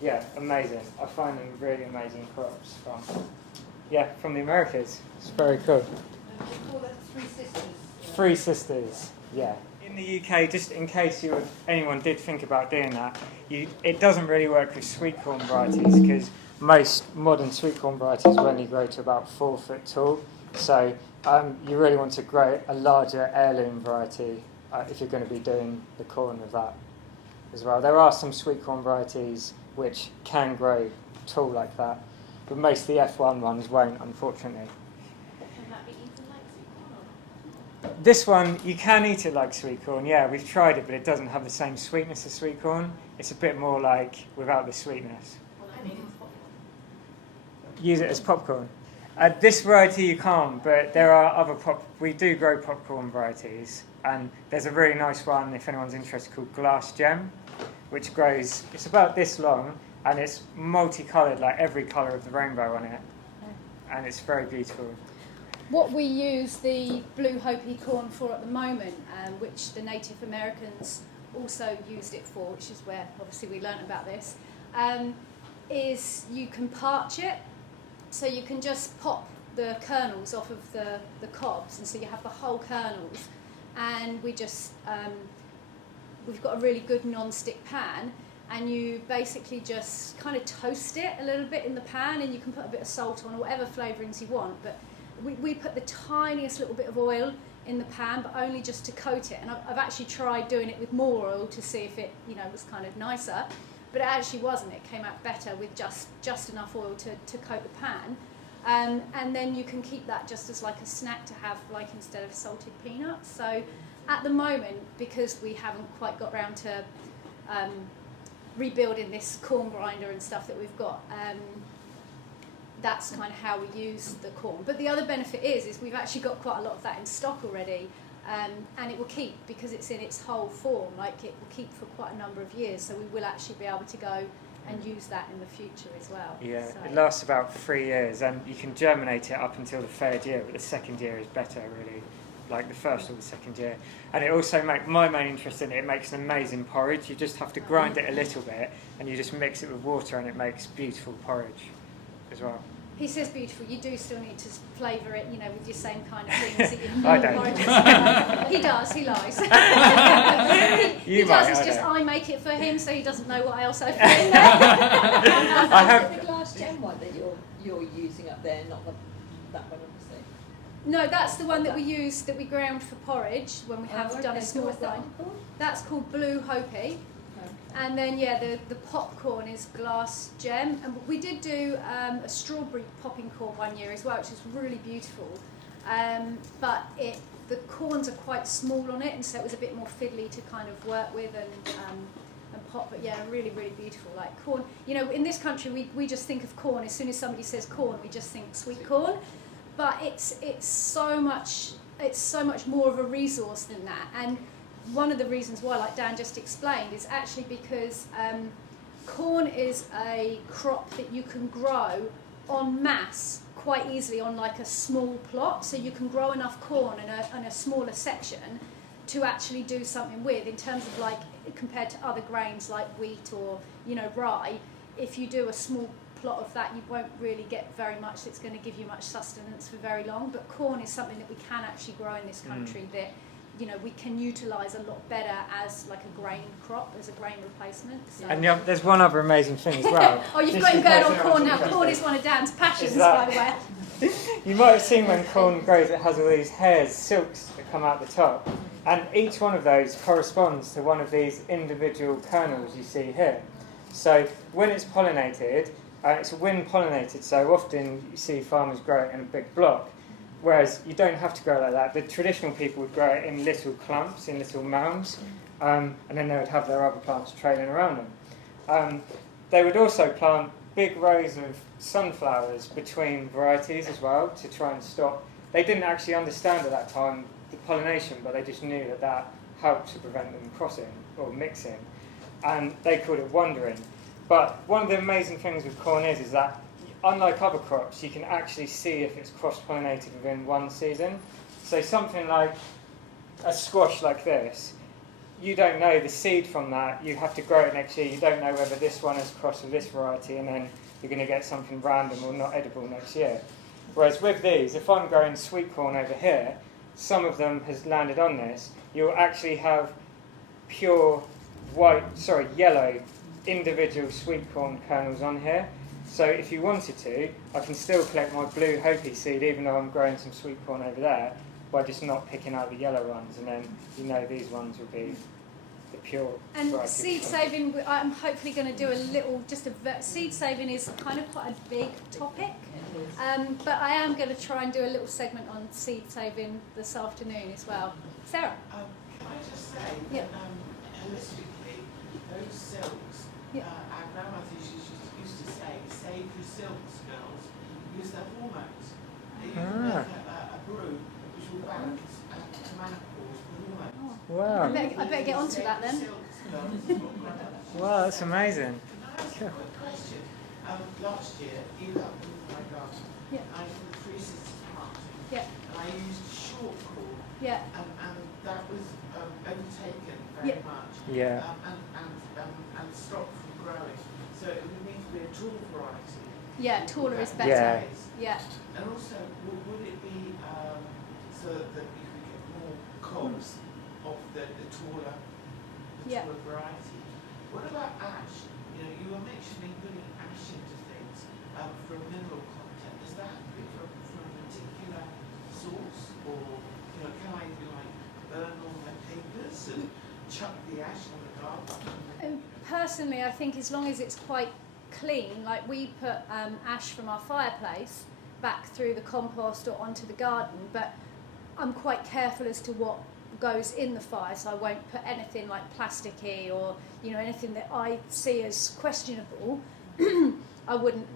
yeah, amazing. I find them really amazing crops from the Americas. It's very cool. We call that Three Sisters. Three Sisters, yeah. In the UK, just in case anyone did think about doing that, it doesn't really work with sweet corn varieties, because most modern sweet corn varieties will only grow to about 4 foot tall. So you really want to grow a larger heirloom variety if you're going to be doing the corn with that as well. There are some sweet corn varieties which can grow tall like that, but most of the F1 ones won't, unfortunately. Can that be eaten like sweet corn? This one, you can eat it like sweet corn, yeah, we've tried it, but it doesn't have the same sweetness as sweet corn. It's a bit more like without the sweetness. Use it as popcorn. This variety you can't, but there are other we do grow popcorn varieties, and there's a really nice one, if anyone's interested, called Glass Gem, which grows, it's about this long, and it's multicoloured, like every colour of the rainbow on it, and it's very beautiful. What we use the blue Hopi corn for at the moment, which the Native Americans also used it for, which is where obviously we learnt about this, is you can parch it, so you can just pop the kernels off of the cobs, and so you have the whole kernels, and we just, we've got a really good non-stick pan, and you basically just kind of toast it a little bit in the pan, and you can put a bit of salt on or whatever flavourings you want, but we put the tiniest little bit of oil in the pan, but only just to coat it, and I've actually tried doing it with more oil to see if it, was kind of nicer, but it actually wasn't. It came out better with just enough oil to coat the pan, and then you can keep that just as like a snack to have, like instead of salted peanuts. So at the moment, because we haven't quite got round to rebuilding this corn grinder and stuff that we've got, that's kind of how we use the corn. But the other benefit is we've actually got quite a lot of that in stock already, and it will keep, because it's in its whole form, like it will keep for quite a number of years, so we will actually be able to go and use that in the future as well. Yeah, so. It lasts about 3 years, and you can germinate it up until the 3rd year, but the 2nd year is better, really, like the 1st or the 2nd year. And it also my main interest in it makes an amazing porridge. You just have to grind it a little bit, and you just mix it with water, and it makes beautiful porridge as well. He says beautiful. You do still need to flavour it, with your same kind of things that you I don't. He does. He lies. he You does. might, It's I just don't. I make it for him, so he doesn't know what else I put in there. I have. The Glass Gem one that you're using up there, not that one, obviously. No, that's the one that we use, that we ground for porridge when we have done a small what's that grind. one called? That's called Blue Hopi. And then, the popcorn is Glass Gem. And we did do a strawberry popping corn one year as well, which was really beautiful. But the corns are quite small on it, and so it was a bit more fiddly to kind of work with and pop. But yeah, really, really beautiful. Like corn, in this country we just think of corn. As soon as somebody says corn, we just think sweet corn. But it's so much more of a resource than that. And one of the reasons why, like Dan just explained, is actually because corn is a crop that you can grow en masse quite easily on like a small plot. So you can grow enough corn in a smaller section to actually do something with, in terms of like compared to other grains like wheat or rye. If you do a small plot of that, you won't really get very much that's going to give you much sustenance for very long. But corn is something that we can actually grow in this country that we can utilise a lot better as like a grain crop, as a grain replacement. So. And there's one other amazing thing as well. Oh, you've got him going on corn now. Corn is one of Dan's passions, by the way. You might have seen when corn grows, it has all these hairs, silks that come out the top. And each one of those corresponds to one of these individual kernels you see here. So when it's pollinated, it's wind pollinated, so often you see farmers grow it in a big block. Whereas you don't have to grow it like that. The traditional people would grow it in little clumps, in little mounds, and then they would have their other plants trailing around them. They would also plant big rows of sunflowers between varieties as well to try and stop. They didn't actually understand at that time the pollination, but they just knew that helped to prevent them crossing or mixing. And they called it wandering. But one of the amazing things with corn is that unlike other crops, you can actually see if it's cross-pollinated within one season. So something like a squash like this, you don't know the seed from that. You have to grow it next year. You don't know whether this one is crossed with this variety, and then you're going to get something random or not edible next year. Whereas with these, if I'm growing sweet corn over here, some of them has landed on this, you'll actually have pure yellow individual sweet corn kernels on here. So if you wanted to, I can still collect my blue Hopi seed even though I'm growing some sweet corn over there by just not picking out the yellow ones, and then these ones will be the pure And variety. seed saving, I'm hopefully going to do a little, seed saving is kind of quite a big topic, but I am going to try and do a little segment on seed saving this afternoon as well. Sarah? Can I just say Yeah. that holistically, those silks, Yeah. our grandmothers used to say, save your silks, girls, because they're hormones. They make a brew which will balance menopause with hormones. Wow. I better get onto that then. Silks, girls, Wow, that's amazing. Can I ask you a quick question? Last year, you helped me with my garden. Yeah. I did the 3 Sisters planting. Yeah. And I used short cord. Yeah. And that was overtaken very much. Yeah. And stopped from growing. So it would need to be a tall variety. Yeah, taller is better. Yeah. Yeah. And also, would it be so that you could get more cobs of the taller variety? What about ash? You were mentioning putting ash into things for a mineral content. Does that have to be from a particular source, or can I burn all my papers and chuck the ash on the garden? Personally, I think as long as it's quite clean, like we put ash from our fireplace back through the compost or onto the garden, but I'm quite careful as to what goes in the fire, so I won't put anything like plasticky or anything that I see as questionable. I wouldn't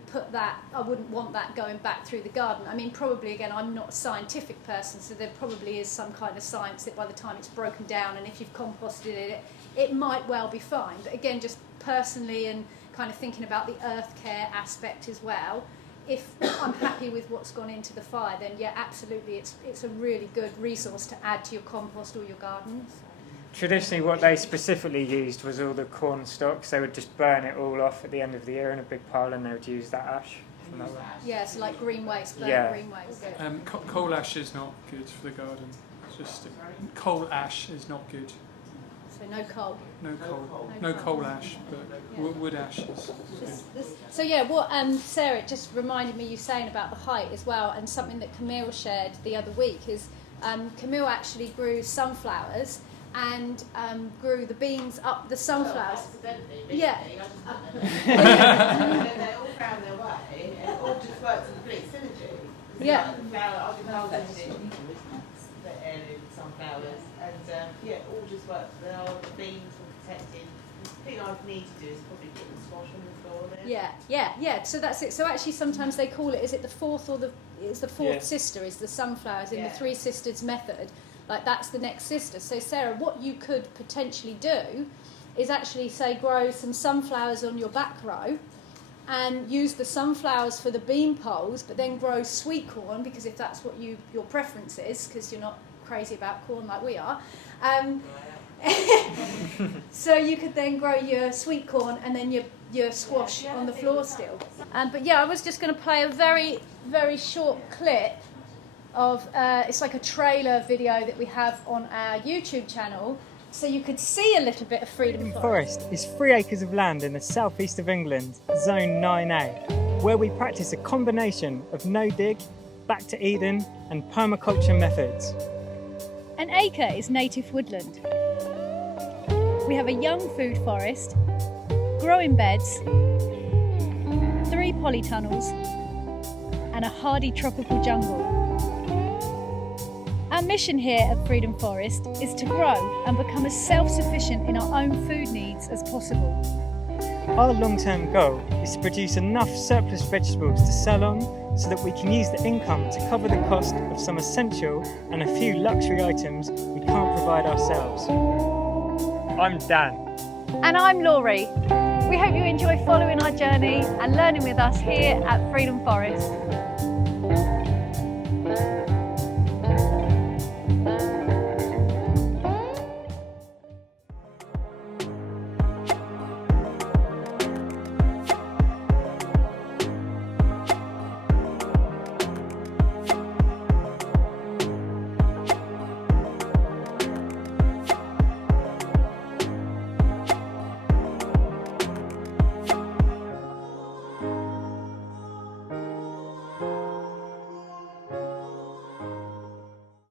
want that going back through the garden. I mean, probably, again, I'm not a scientific person, so there probably is some kind of science that by the time it's broken down and if you've composted it, it might well be fine. But again, just personally and kind of thinking about the earth care aspect as well, if I'm happy with what's gone into the fire, then yeah, absolutely, it's a really good resource to add to your compost or your gardens. Traditionally, what they specifically used was all the corn stalks. They would just burn it all off at the end of the year in a big pile, and they would use that ash. From that one. Yeah, so like green waste, burn green waste. Coal ash is not good for the garden. It's just coal ash is not good. So no coal. No coal ash, but wood ash is good. So yeah, what Sarah just reminded me you saying about the height as well, and something that Camille shared the other week is Camille actually grew sunflowers and grew the beans up the sunflowers. Yeah. They all found their way, and it all just works in complete synergy. Yeah. The heirloom sunflowers, and it all just works. The beans were protected. The thing I would need to do is probably put the squash on the floor there. Yeah. So that's it. So actually, sometimes they call it. Is it the fourth or it's the fourth sister? Is the sunflowers in the 3 Sisters method? Like that's the next sister. So Sarah, what you could potentially do is actually say grow some sunflowers on your back row and use the sunflowers for the bean poles, but then grow sweet corn, because if that's what your preference is, because you're not crazy about corn like we are. So you could then grow your sweet corn and then your squash on the floor still. But yeah, I was just going to play a very, very short clip of, it's like a trailer video that we have on our YouTube channel, so you could see a little bit of Freedom Forest. Forest is 3 acres of land in the southeast of England, Zone 9A, where we practice a combination of no-dig, back to Eden and permaculture methods. An acre is native woodland. We have a young food forest, growing beds, 3 polytunnels, and a hardy tropical jungle. Our mission here at Freedom Forest is to grow and become as self-sufficient in our own food needs as possible. Our long-term goal is to produce enough surplus vegetables to sell on so that we can use the income to cover the cost of some essential and a few luxury items we can't provide ourselves. I'm Dan. And I'm Laurie. We hope you enjoy following our journey and learning with us here at Freedom Forest.